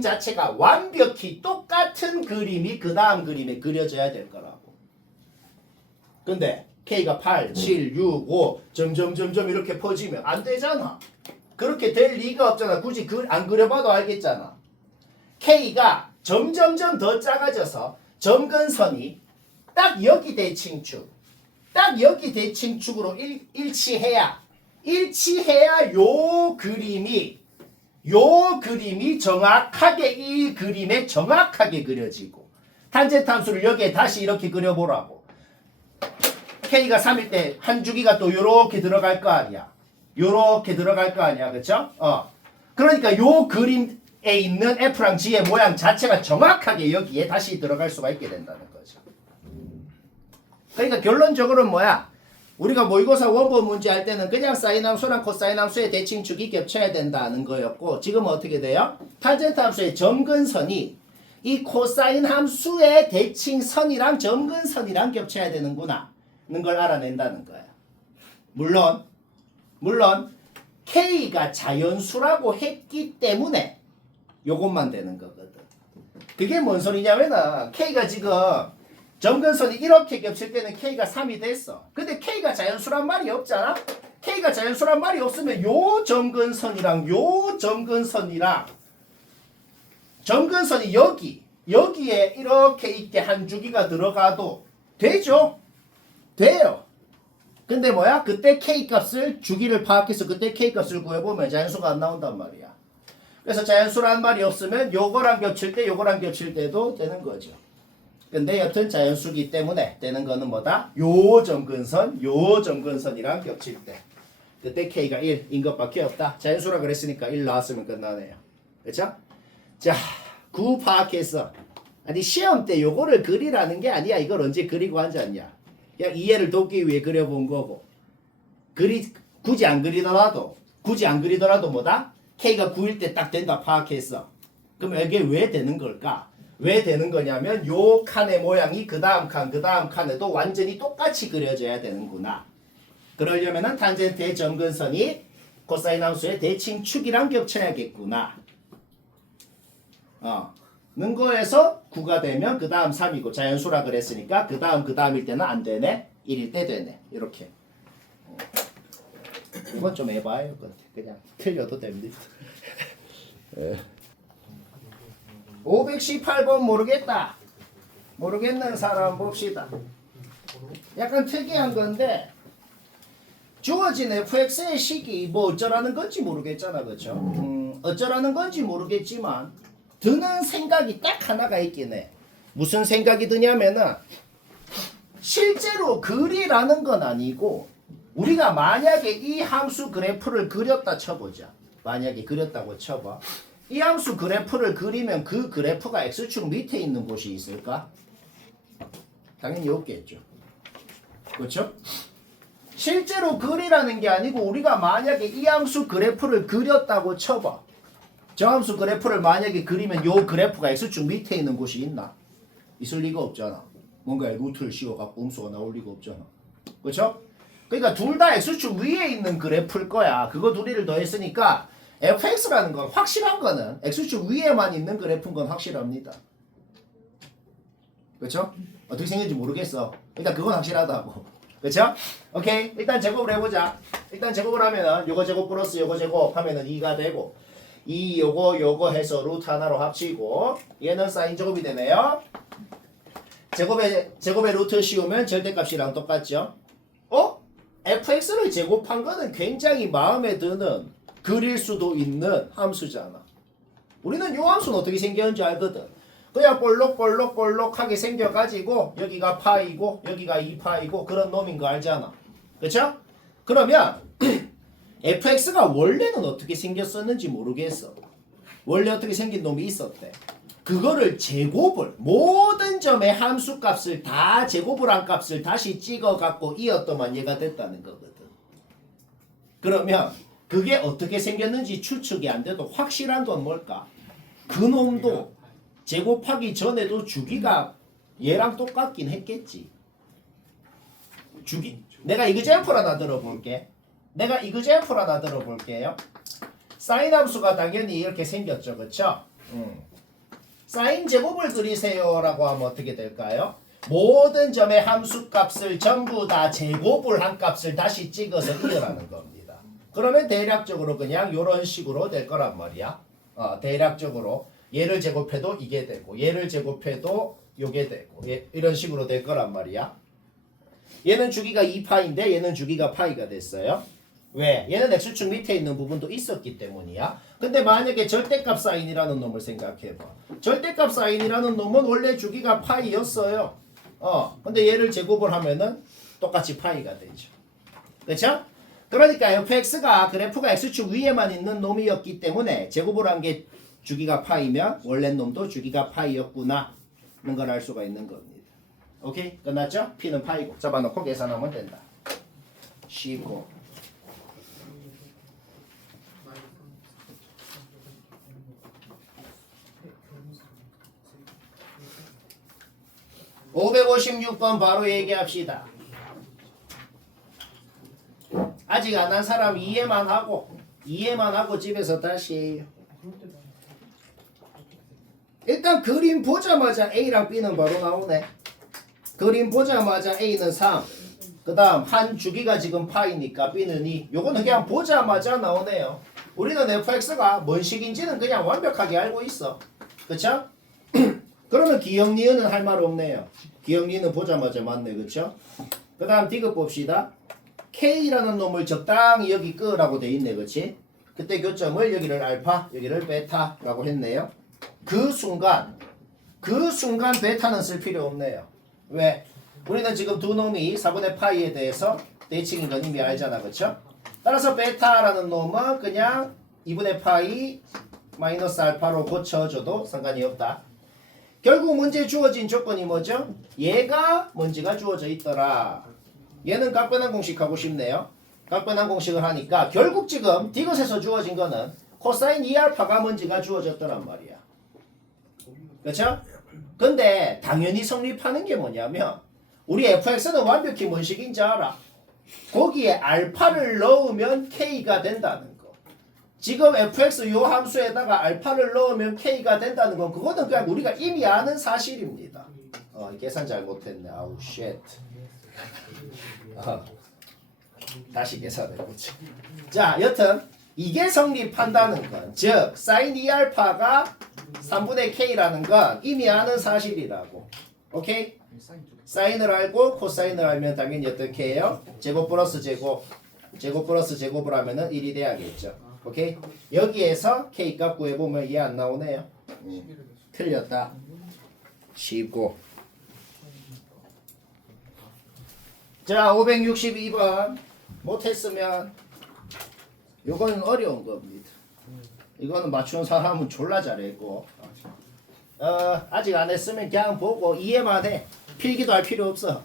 자체가 완벽히 똑같은 그림이 그 다음 그림에 그려져야 될 거라고. 근데 K가 8, 7, 6, 5 점점 이렇게 퍼지면 안 되잖아. 그렇게 될 리가 없잖아. 굳이 안 그려봐도 알겠잖아. K가 점점 더 작아져서 점근선이 딱 여기 대칭축, 딱 여기 대칭축으로 일치해야 요 그림이 정확하게 이 그림에 정확하게 그려지고 탄젠트 함수를 여기에 다시 이렇게 그려보라고. K가 3일 때 한 주기가 또 요렇게 들어갈 거 아니야. 요렇게 들어갈 거 아니야. 그쵸? 그러니까 요 그림에 있는 F랑 G의 모양 자체가 정확하게 여기에 다시 들어갈 수가 있게 된다는 거죠. 그러니까 결론적으로는 뭐야? 우리가 모의고사 원본 문제 할 때는 그냥 사인 함수랑 코사인 함수의 대칭축이 겹쳐야 된다는 거였고 지금은 어떻게 돼요? 탄젠트 함수의 점근선이 이 코사인 함수의 대칭선이랑 점근선이랑 겹쳐야 되는구나 는 걸 알아낸다는 거야. 물론 K가 자연수라고 했기 때문에 요것만 되는 거거든. 그게 뭔 소리냐면은 K가 지금 점근선이 이렇게 겹칠 때는 K가 3이 됐어. 근데 K가 자연수란 말이 없잖아? K가 자연수란 말이 없으면 요 점근선이랑 요 점근선이 여기에 이렇게 있게 한 주기가 들어가도 되죠? 돼요. 근데 뭐야? 그때 K 값을 주기를 파악해서 그때 K 값을 구해보면 자연수가 안 나온단 말이야. 그래서 자연수란 말이 없으면 요거랑 겹칠 때도 되는 거죠. 근데 여튼 자연수기 때문에 되는 거는 뭐다? 요 점근선이랑 겹칠 때. 그때 K가 1인 것밖에 없다. 자연수라 그랬으니까 1 나왔으면 끝나네요. 그쵸? 자, 9 파악했어. 아니 시험 때 요거를 그리라는 게 아니야. 이걸 언제 그리고 앉았냐. 그냥 이해를 돕기 위해 그려본 거고. 굳이 안 그리더라도 뭐다? K가 9일 때 딱 된다 파악했어. 그럼 이게 왜 되는 걸까? 왜 되는 거냐면 요 칸의 모양이 그 다음 칸에도 완전히 똑같이 그려져야 되는구나. 그러려면은 탄젠트의 점근선이 코사인 함수의 대칭축이랑 겹쳐야겠구나. 는 거에서 9가 되면 그 다음 3이고 자연수라 그랬으니까 그 다음일 때는 안 되네. 1일 때 되네. 이렇게. 이건 좀 해봐요. 그냥 틀려도 됩니다. 518번 모르겠다. 모르겠는 사람 봅시다. 약간 특이한 건데 주어진 fx의 식이 뭐 어쩌라는 건지 모르겠잖아. 그쵸? 어쩌라는 건지 모르겠지만 드는 생각이 딱 하나가 있긴 해. 무슨 생각이 드냐면은 실제로 그리라는 건 아니고 우리가 만약에 이 함수 그래프를 그렸다 쳐보자. 만약에 그렸다고 쳐봐. 이 함수 그래프를 그리면 그 그래프가 x축 밑에 있는 곳이 있을까? 당연히 없겠죠. 그렇죠? 실제로 그리라는 게 아니고 우리가 만약에 이 함수 그래프를 그렸다고 쳐봐. 저 함수 그래프를 만약에 그리면 요 그래프가 x축 밑에 있는 곳이 있나? 있을 리가 없잖아. 뭔가 루트를 씌워갖고 음수가 나올 리가 없잖아. 그렇죠? 그러니까 둘 다 x축 위에 있는 그래프일 거야. 그거 둘이를 더했으니까 fx라는 건 확실한 거는 x축 위에만 있는 그래프인 건 확실합니다. 그렇죠? 어떻게 생겼는지 모르겠어. 일단 그건 확실하다고. 그렇죠? 오케이. 일단 제곱을 해보자. 일단 제곱을 하면은 요거 제곱 플러스 요거 제곱 하면은 2가 되고 이 요거 해서 루트 하나로 합치고 얘는 사인 제곱이 되네요. 제곱에 루트 씌우면 절대값이랑 똑같죠? fx를 제곱한 거는 굉장히 마음에 드는 그릴 수도 있는 함수잖아. 우리는 요 함수는 어떻게 생겼는지 알거든. 그냥 볼록하게 생겨가지고 여기가 파이고 여기가 2파이고 그런 놈인 거 알잖아. 그쵸? 그러면 fx가 원래는 어떻게 생겼었는지 모르겠어. 원래 어떻게 생긴 놈이 있었대. 그거를 제곱을 모든 점의 함수값을 다 제곱을 한 값을 다시 찍어갖고 이었더만 얘가 됐다는 거거든. 그러면 그게 어떻게 생겼는지 추측이 안 돼도 확실한 건 뭘까? 그 놈도 제곱하기 전에도 주기가 얘랑 똑같긴 했겠지. 내가 이그젠플 하나 들어볼게. 사인 함수가 당연히 이렇게 생겼죠. 그쵸? 사인 제곱을 그리세요라고 하면 어떻게 될까요? 모든 점의 함수값을 전부 다 제곱을 한 값을 다시 찍어서 이으라는 겁니다. 그러면 대략적으로 그냥 이런 식으로 될 거란 말이야. 대략적으로 얘를 제곱해도 이게 되고 얘를 제곱해도 요게 되고 이런 식으로 될 거란 말이야. 얘는 주기가 2파인데 얘는 주기가 파이가 됐어요. 왜? 얘는 x축 밑에 있는 부분도 있었기 때문이야. 근데 만약에 절대값 사인이라는 놈을 생각해봐. 절대값 사인이라는 놈은 원래 주기가 파이였어요. 근데 얘를 제곱을 하면은 똑같이 파이가 되죠. 그쵸? 그러니까 fx가 그래프가 x축 위에만 있는 놈이었기 때문에 제곱을 한 게 주기가 파이면 원래 놈도 주기가 파이였구나 는 걸 알 수가 있는 겁니다. 오케이? 끝났죠? p는 파이고 잡아놓고 계산하면 된다. 쉽고 556번 바로 얘기합시다. 아직 안 한 사람 이해만 하고 집에서 다시 해요. 일단 그림 보자마자 A랑 B는 바로 나오네. 그림 보자마자 A는 3. 그 다음 한 주기가 지금 파이니까 B는 2. 요거는 그냥 보자마자 나오네요. 우리는 fx가 뭔 식인지는 그냥 완벽하게 알고 있어. 그쵸? 그러면 기역 니은은 할 말 없네요. 기역 니은은 보자마자 맞네. 그쵸? 그 다음 디귿 봅시다. K라는 놈을 적당히 여기 끄라고 돼 있네. 그치? 그때 교점을 여기를 알파 여기를 베타라고 했네요. 그 순간 베타는 쓸 필요 없네요. 왜? 우리는 지금 두 놈이 4분의 파이에 대해서 대칭인 건 이미 알잖아. 그쵸? 따라서 베타라는 놈은 그냥 2분의 파이 마이너스 알파로 고쳐줘도 상관이 없다. 결국 문제에 주어진 조건이 뭐죠? 얘가 뭔지가 주어져 있더라. 얘는 각변환 공식 하고 싶네요. 각변환 공식을 하니까 결국 지금 디귿에서 주어진 거는 코사인 2알파가 뭔지가 주어졌더란 말이야. 그렇죠? 근데 당연히 성립하는 게 뭐냐면 우리 fx는 완벽히 뭔 식인지 알아. 거기에 알파를 넣으면 k가 된다는 거. 지금 fx 요 함수에다가 알파를 넣으면 k가 된다는 건 그거는 그냥 우리가 이미 아는 사실입니다. 계산 잘못했네. 아우 쉣. 다시 계산해보자. 자, 여튼 이게 성립한다는 건 즉 사인 2알파가 3분의 k라는 건 이미 아는 사실이라고. 오케이? 사인을 알고 코사인을 알면 당연히 어떻게 해요? 제곱 플러스 제곱 플러스 제곱을 하면은 1이 돼야겠죠. 오케이? 여기에서 k 값 구해보면 얘 안 나오네요. 틀렸다. 쉽고. 자, 562번 못했으면 요거는 어려운 겁니다. 이거는 맞춘 사람은 졸라 잘했고 아직 안 했으면 그냥 보고 이해만 해. 필기도 할 필요 없어.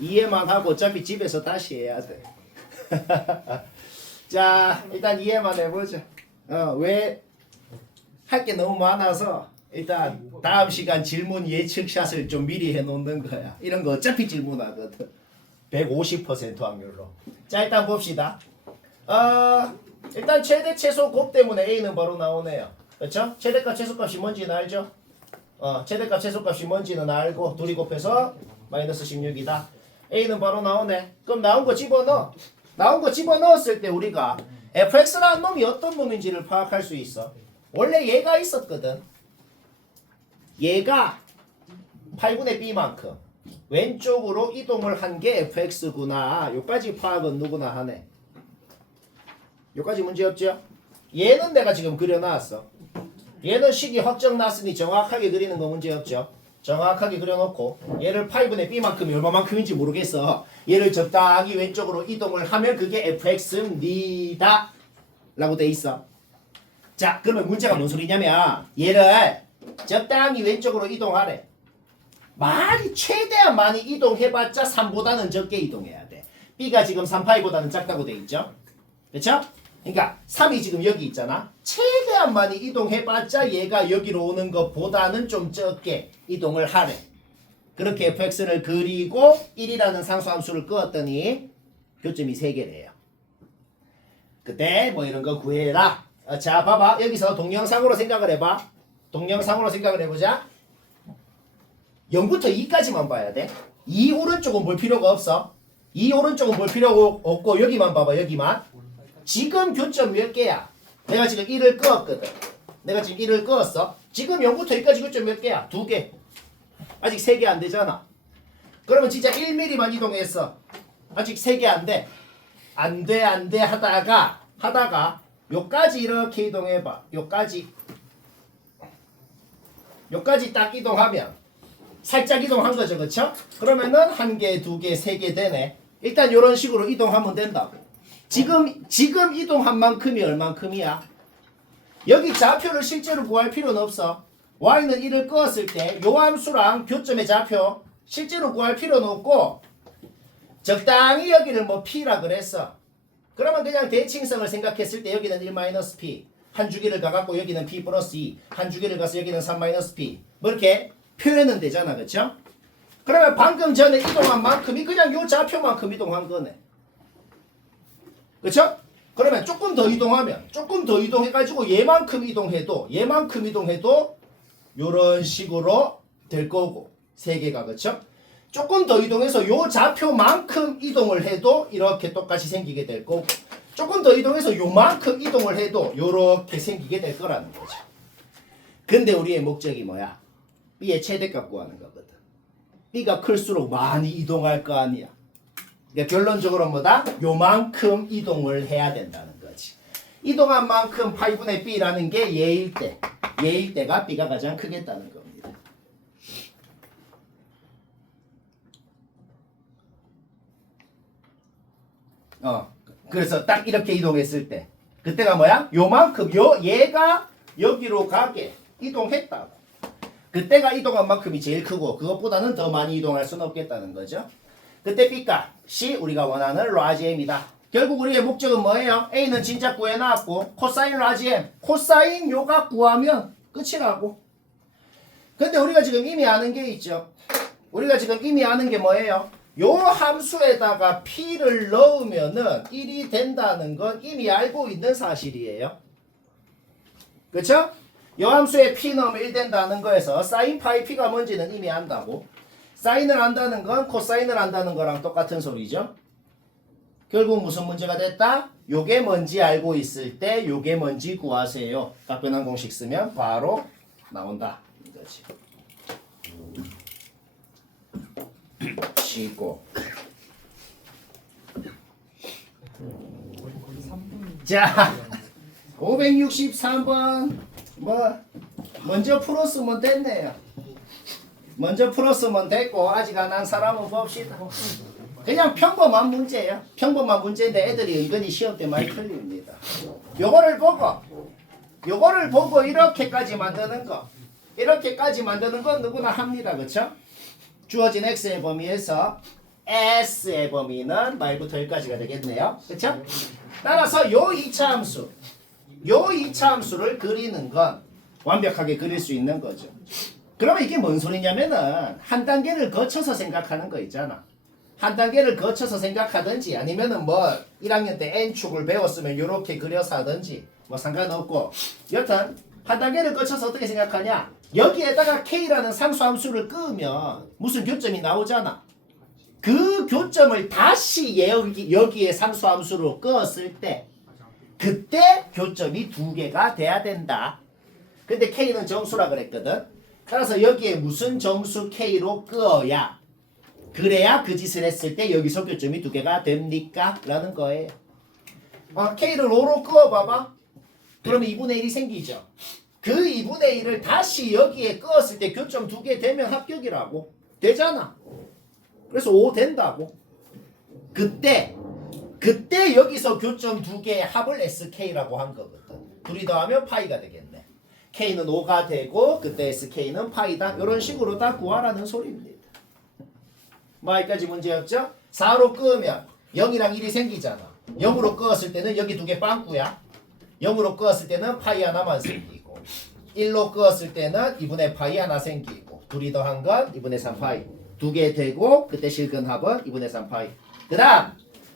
이해만 하고 어차피 집에서 다시 해야 돼. 자, 일단 이해만 해보자. 왜 할 게 너무 많아서 일단 다음 시간 질문 예측샷을 좀 미리 해놓는 거야. 이런 거 어차피 질문하거든. 150% 확률로. 자, 일단 봅시다. 일단 최대 최소 곱 때문에 A는 바로 나오네요. 그렇죠? 최대값 최소값이 뭔지는 알죠? 최대값 최소값이 뭔지는 알고 둘이 곱해서 마이너스 16이다. A는 바로 나오네. 그럼 나온 거 집어넣어. 나온 거 집어넣었을 때 우리가 fx라는 놈이 어떤 놈인지를 파악할 수 있어. 원래 얘가 있었거든. 얘가 8분의 b만큼 왼쪽으로 이동을 한 게 fx구나. 요까지 파악은 누구나 하네. 요까지 문제 없죠? 얘는 내가 지금 그려놨어. 얘는 식이 확정 났으니 정확하게 그리는 거 문제 없죠? 정확하게 그려놓고 얘를 8분의 b만큼이 얼마만큼인지 모르겠어. 얘를 적당히 왼쪽으로 이동을 하면 그게 fx입니다 라고 돼 있어. 자, 그러면 문제가 뭔 소리냐면 얘를 적당히 왼쪽으로 이동하래. 많이 최대한 많이 이동해봤자 3보다는 적게 이동해야 돼. b가 지금 3파이보다는 작다고 돼 있죠? 그렇죠? 그러니까 3이 지금 여기 있잖아. 최대한 많이 이동해봤자 얘가 여기로 오는 것보다는 좀 적게 이동을 하래. 그렇게 fx를 그리고 1이라는 상수함수를 그었더니 교점이 3개래요. 그때 뭐 이런 거 구해라. 자, 봐봐. 여기서 동영상으로 생각을 해봐. 동영상으로 생각을 해보자. 0부터 2까지만 봐야 돼. 2 오른쪽은 볼 필요가 없어. 2 오른쪽은 볼 필요가 없고 여기만 봐봐. 여기만. 지금 교점 몇 개야? 내가 지금 1을 끄었거든. 내가 지금 1을 끄었어. 지금 0부터 2까지 교점 몇 개야? 2개. 아직 3개 안 되잖아. 그러면 진짜 1mm만 이동했어. 아직 3개 안 돼. 안 돼 하다가 요까지 이렇게 이동해봐. 요까지 딱 이동하면 살짝 이동한 거죠. 그쵸? 그러면은 1개, 2개, 3개 되네. 일단 요런 식으로 이동하면 된다고. 지금 이동한 만큼이 얼만큼이야? 여기 좌표를 실제로 구할 필요는 없어. y는 1을 끄었을 때 요 함수랑 교점의 좌표 실제로 구할 필요는 없고 적당히 여기를 뭐 p라 그랬어. 그러면 그냥 대칭성을 생각했을 때 여기는 1-p 한 주기를 가갖고 여기는 p 플러스 2 한 주기를 가서 여기는 3-p 뭐 이렇게 표현은 되잖아. 그쵸? 그러면 방금 전에 이동한 만큼이 그냥 요 좌표만큼 이동한 거네. 그쵸? 그러면 조금 더 이동해가지고 얘만큼 이동해도 요런 식으로 될 거고 3개가. 그쵸? 조금 더 이동해서 요 좌표만큼 이동을 해도 이렇게 똑같이 생기게 될 거고 조금 더 이동해서 요만큼 이동을 해도 요렇게 생기게 될 거라는 거죠. 근데 우리의 목적이 뭐야? b의 최대값 구하는 거거든. b가 클수록 많이 이동할 거 아니야. 그러니까 결론적으로 뭐다? 요만큼 이동을 해야 된다는 거지. 이동한 만큼 8분의 b라는 게 얘일 때가 b가 가장 크겠다는 겁니다. 그래서 딱 이렇게 이동했을 때 그때가 뭐야? 요만큼 얘가 여기로 가게 이동했다고. 그때가 이동한 만큼이 제일 크고 그것보다는 더 많이 이동할 수는 없겠다는 거죠. 그때 B값이 우리가 원하는 라지 M이다. 결국 우리의 목적은 뭐예요? A는 진짜 구해놨고 코사인 라지 M 코사인 요각 구하면 끝이라고. 근데 우리가 지금 이미 아는 게 있죠. 우리가 지금 이미 아는 게 뭐예요? 요 함수에다가 p를 넣으면은 1이 된다는 건 이미 알고 있는 사실이에요. 그쵸? 요 함수에 p 넣으면 1 된다는 거에서 sin 파이 p가 뭔지는 이미 안다고. 사인을 안다는 건 코사인을 안다는 거랑 똑같은 소리죠. 결국 무슨 문제가 됐다? 요게 뭔지 알고 있을 때 요게 뭔지 구하세요. 답변한 공식 쓰면 바로 나온다. 이거지. 치고. 자, 563번 먼저 풀었으면 됐네요. 먼저 풀었으면 됐고 아직 안 한 사람은 봅시다. 그냥 평범한 문제예요. 평범한 문제인데 애들이 은근히 시험 때 많이 틀립니다. 요거를 보고 이렇게까지 만드는 거 누구나 합니다. 그쵸? 주어진 x의 범위에서 S의 범위는 말부터 여기까지가 되겠네요. 그렇죠? 따라서 요 2차 함수, 요 2차 함수를 그리는 건 완벽하게 그릴 수 있는 거죠. 그러면 이게 뭔 소리냐면은 한 단계를 거쳐서 생각하는 거 있잖아. 한 단계를 거쳐서 생각하든지 아니면은 뭐 1학년 때 n축을 배웠으면 이렇게 그려서 하든지 뭐 상관없고 여튼 한 단계를 거쳐서 어떻게 생각하냐? 여기에다가 k라는 상수함수를 끄면 무슨 교점이 나오잖아. 그 교점을 다시 여기에 상수함수로 끄었을 때 그때 교점이 두 개가 돼야 된다. 근데 k는 정수라 그랬거든. 따라서 여기에 무슨 정수 k로 끄어야 그래야 그 짓을 했을 때 여기서 교점이 두 개가 됩니까? 라는 거예요. k를 5로 끄어봐봐. 그러면 2분의 1이 생기죠. 그 2분의 1을 다시 여기에 끄었을 때 교점 두 개 되면 합격이라고. 되잖아. 그래서 5 된다고. 그때 여기서 교점 두 개의 합을 SK라고 한 거거든. 둘이 더하면 파이가 되겠네. K는 5가 되고 그때 SK는 파이다. 이런 식으로 다 구하라는 소리입니다. 뭐 여기까지 문제 없죠? 4로 끄면 0이랑 1이 생기잖아. 0으로 끄었을 때는 여기 두 개 빵꾸야. 0으로 끄었을 때는 파이 하나만 생기고 1로 끄었을 때는 2분의 파이 하나 생기고 둘이 더한 건 2분의 3 파이 두 개 되고 그때 실근합은 2분의 3 파이. 그 다음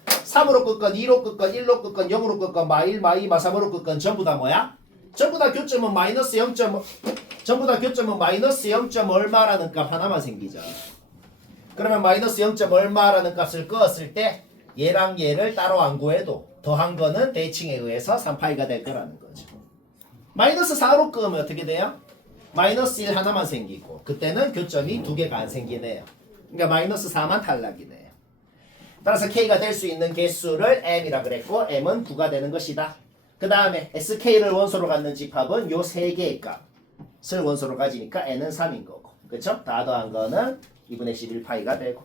3으로 끄건 2로 끄건 1로 끄건 0으로 끄건 마1 마2 마3으로 끄건 전부 다 뭐야? 전부 다 교점은 마이너스 0. 전부 다 교점은 마이너스 0. 얼마라는 값 하나만 생기잖아. 그러면 마이너스 0. 얼마라는 값을 끄었을 때 얘랑 얘를 따로 안 구해도 더한 거는 대칭에 의해서 3파이가 될 거라는 거죠. 마이너스 4로 끄면 어떻게 돼요? 마이너스 1 하나만 생기고 그때는 교점이 두 개가 안 생기네요. 그러니까 마이너스 4만 탈락이네요. 따라서 K가 될 수 있는 개수를 M이라 그랬고 M은 9가 되는 것이다. 그 다음에 SK를 원소로 갖는 집합은 요 세 개의 값을 원소로 가지니까 N은 3인 거고 그쵸? 다 더한 거는 2분의 11파이가 되고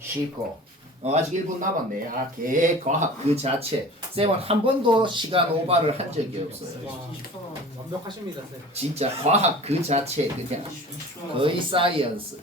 쉽고 아직 1분 남았네. 개과학 그 자체 쌤은 한 번도 시간 오버를 한 적이 없어요. 와, 완벽하십니다, 쌤. 진짜 과학 그 자체 그냥 거의 사이언스.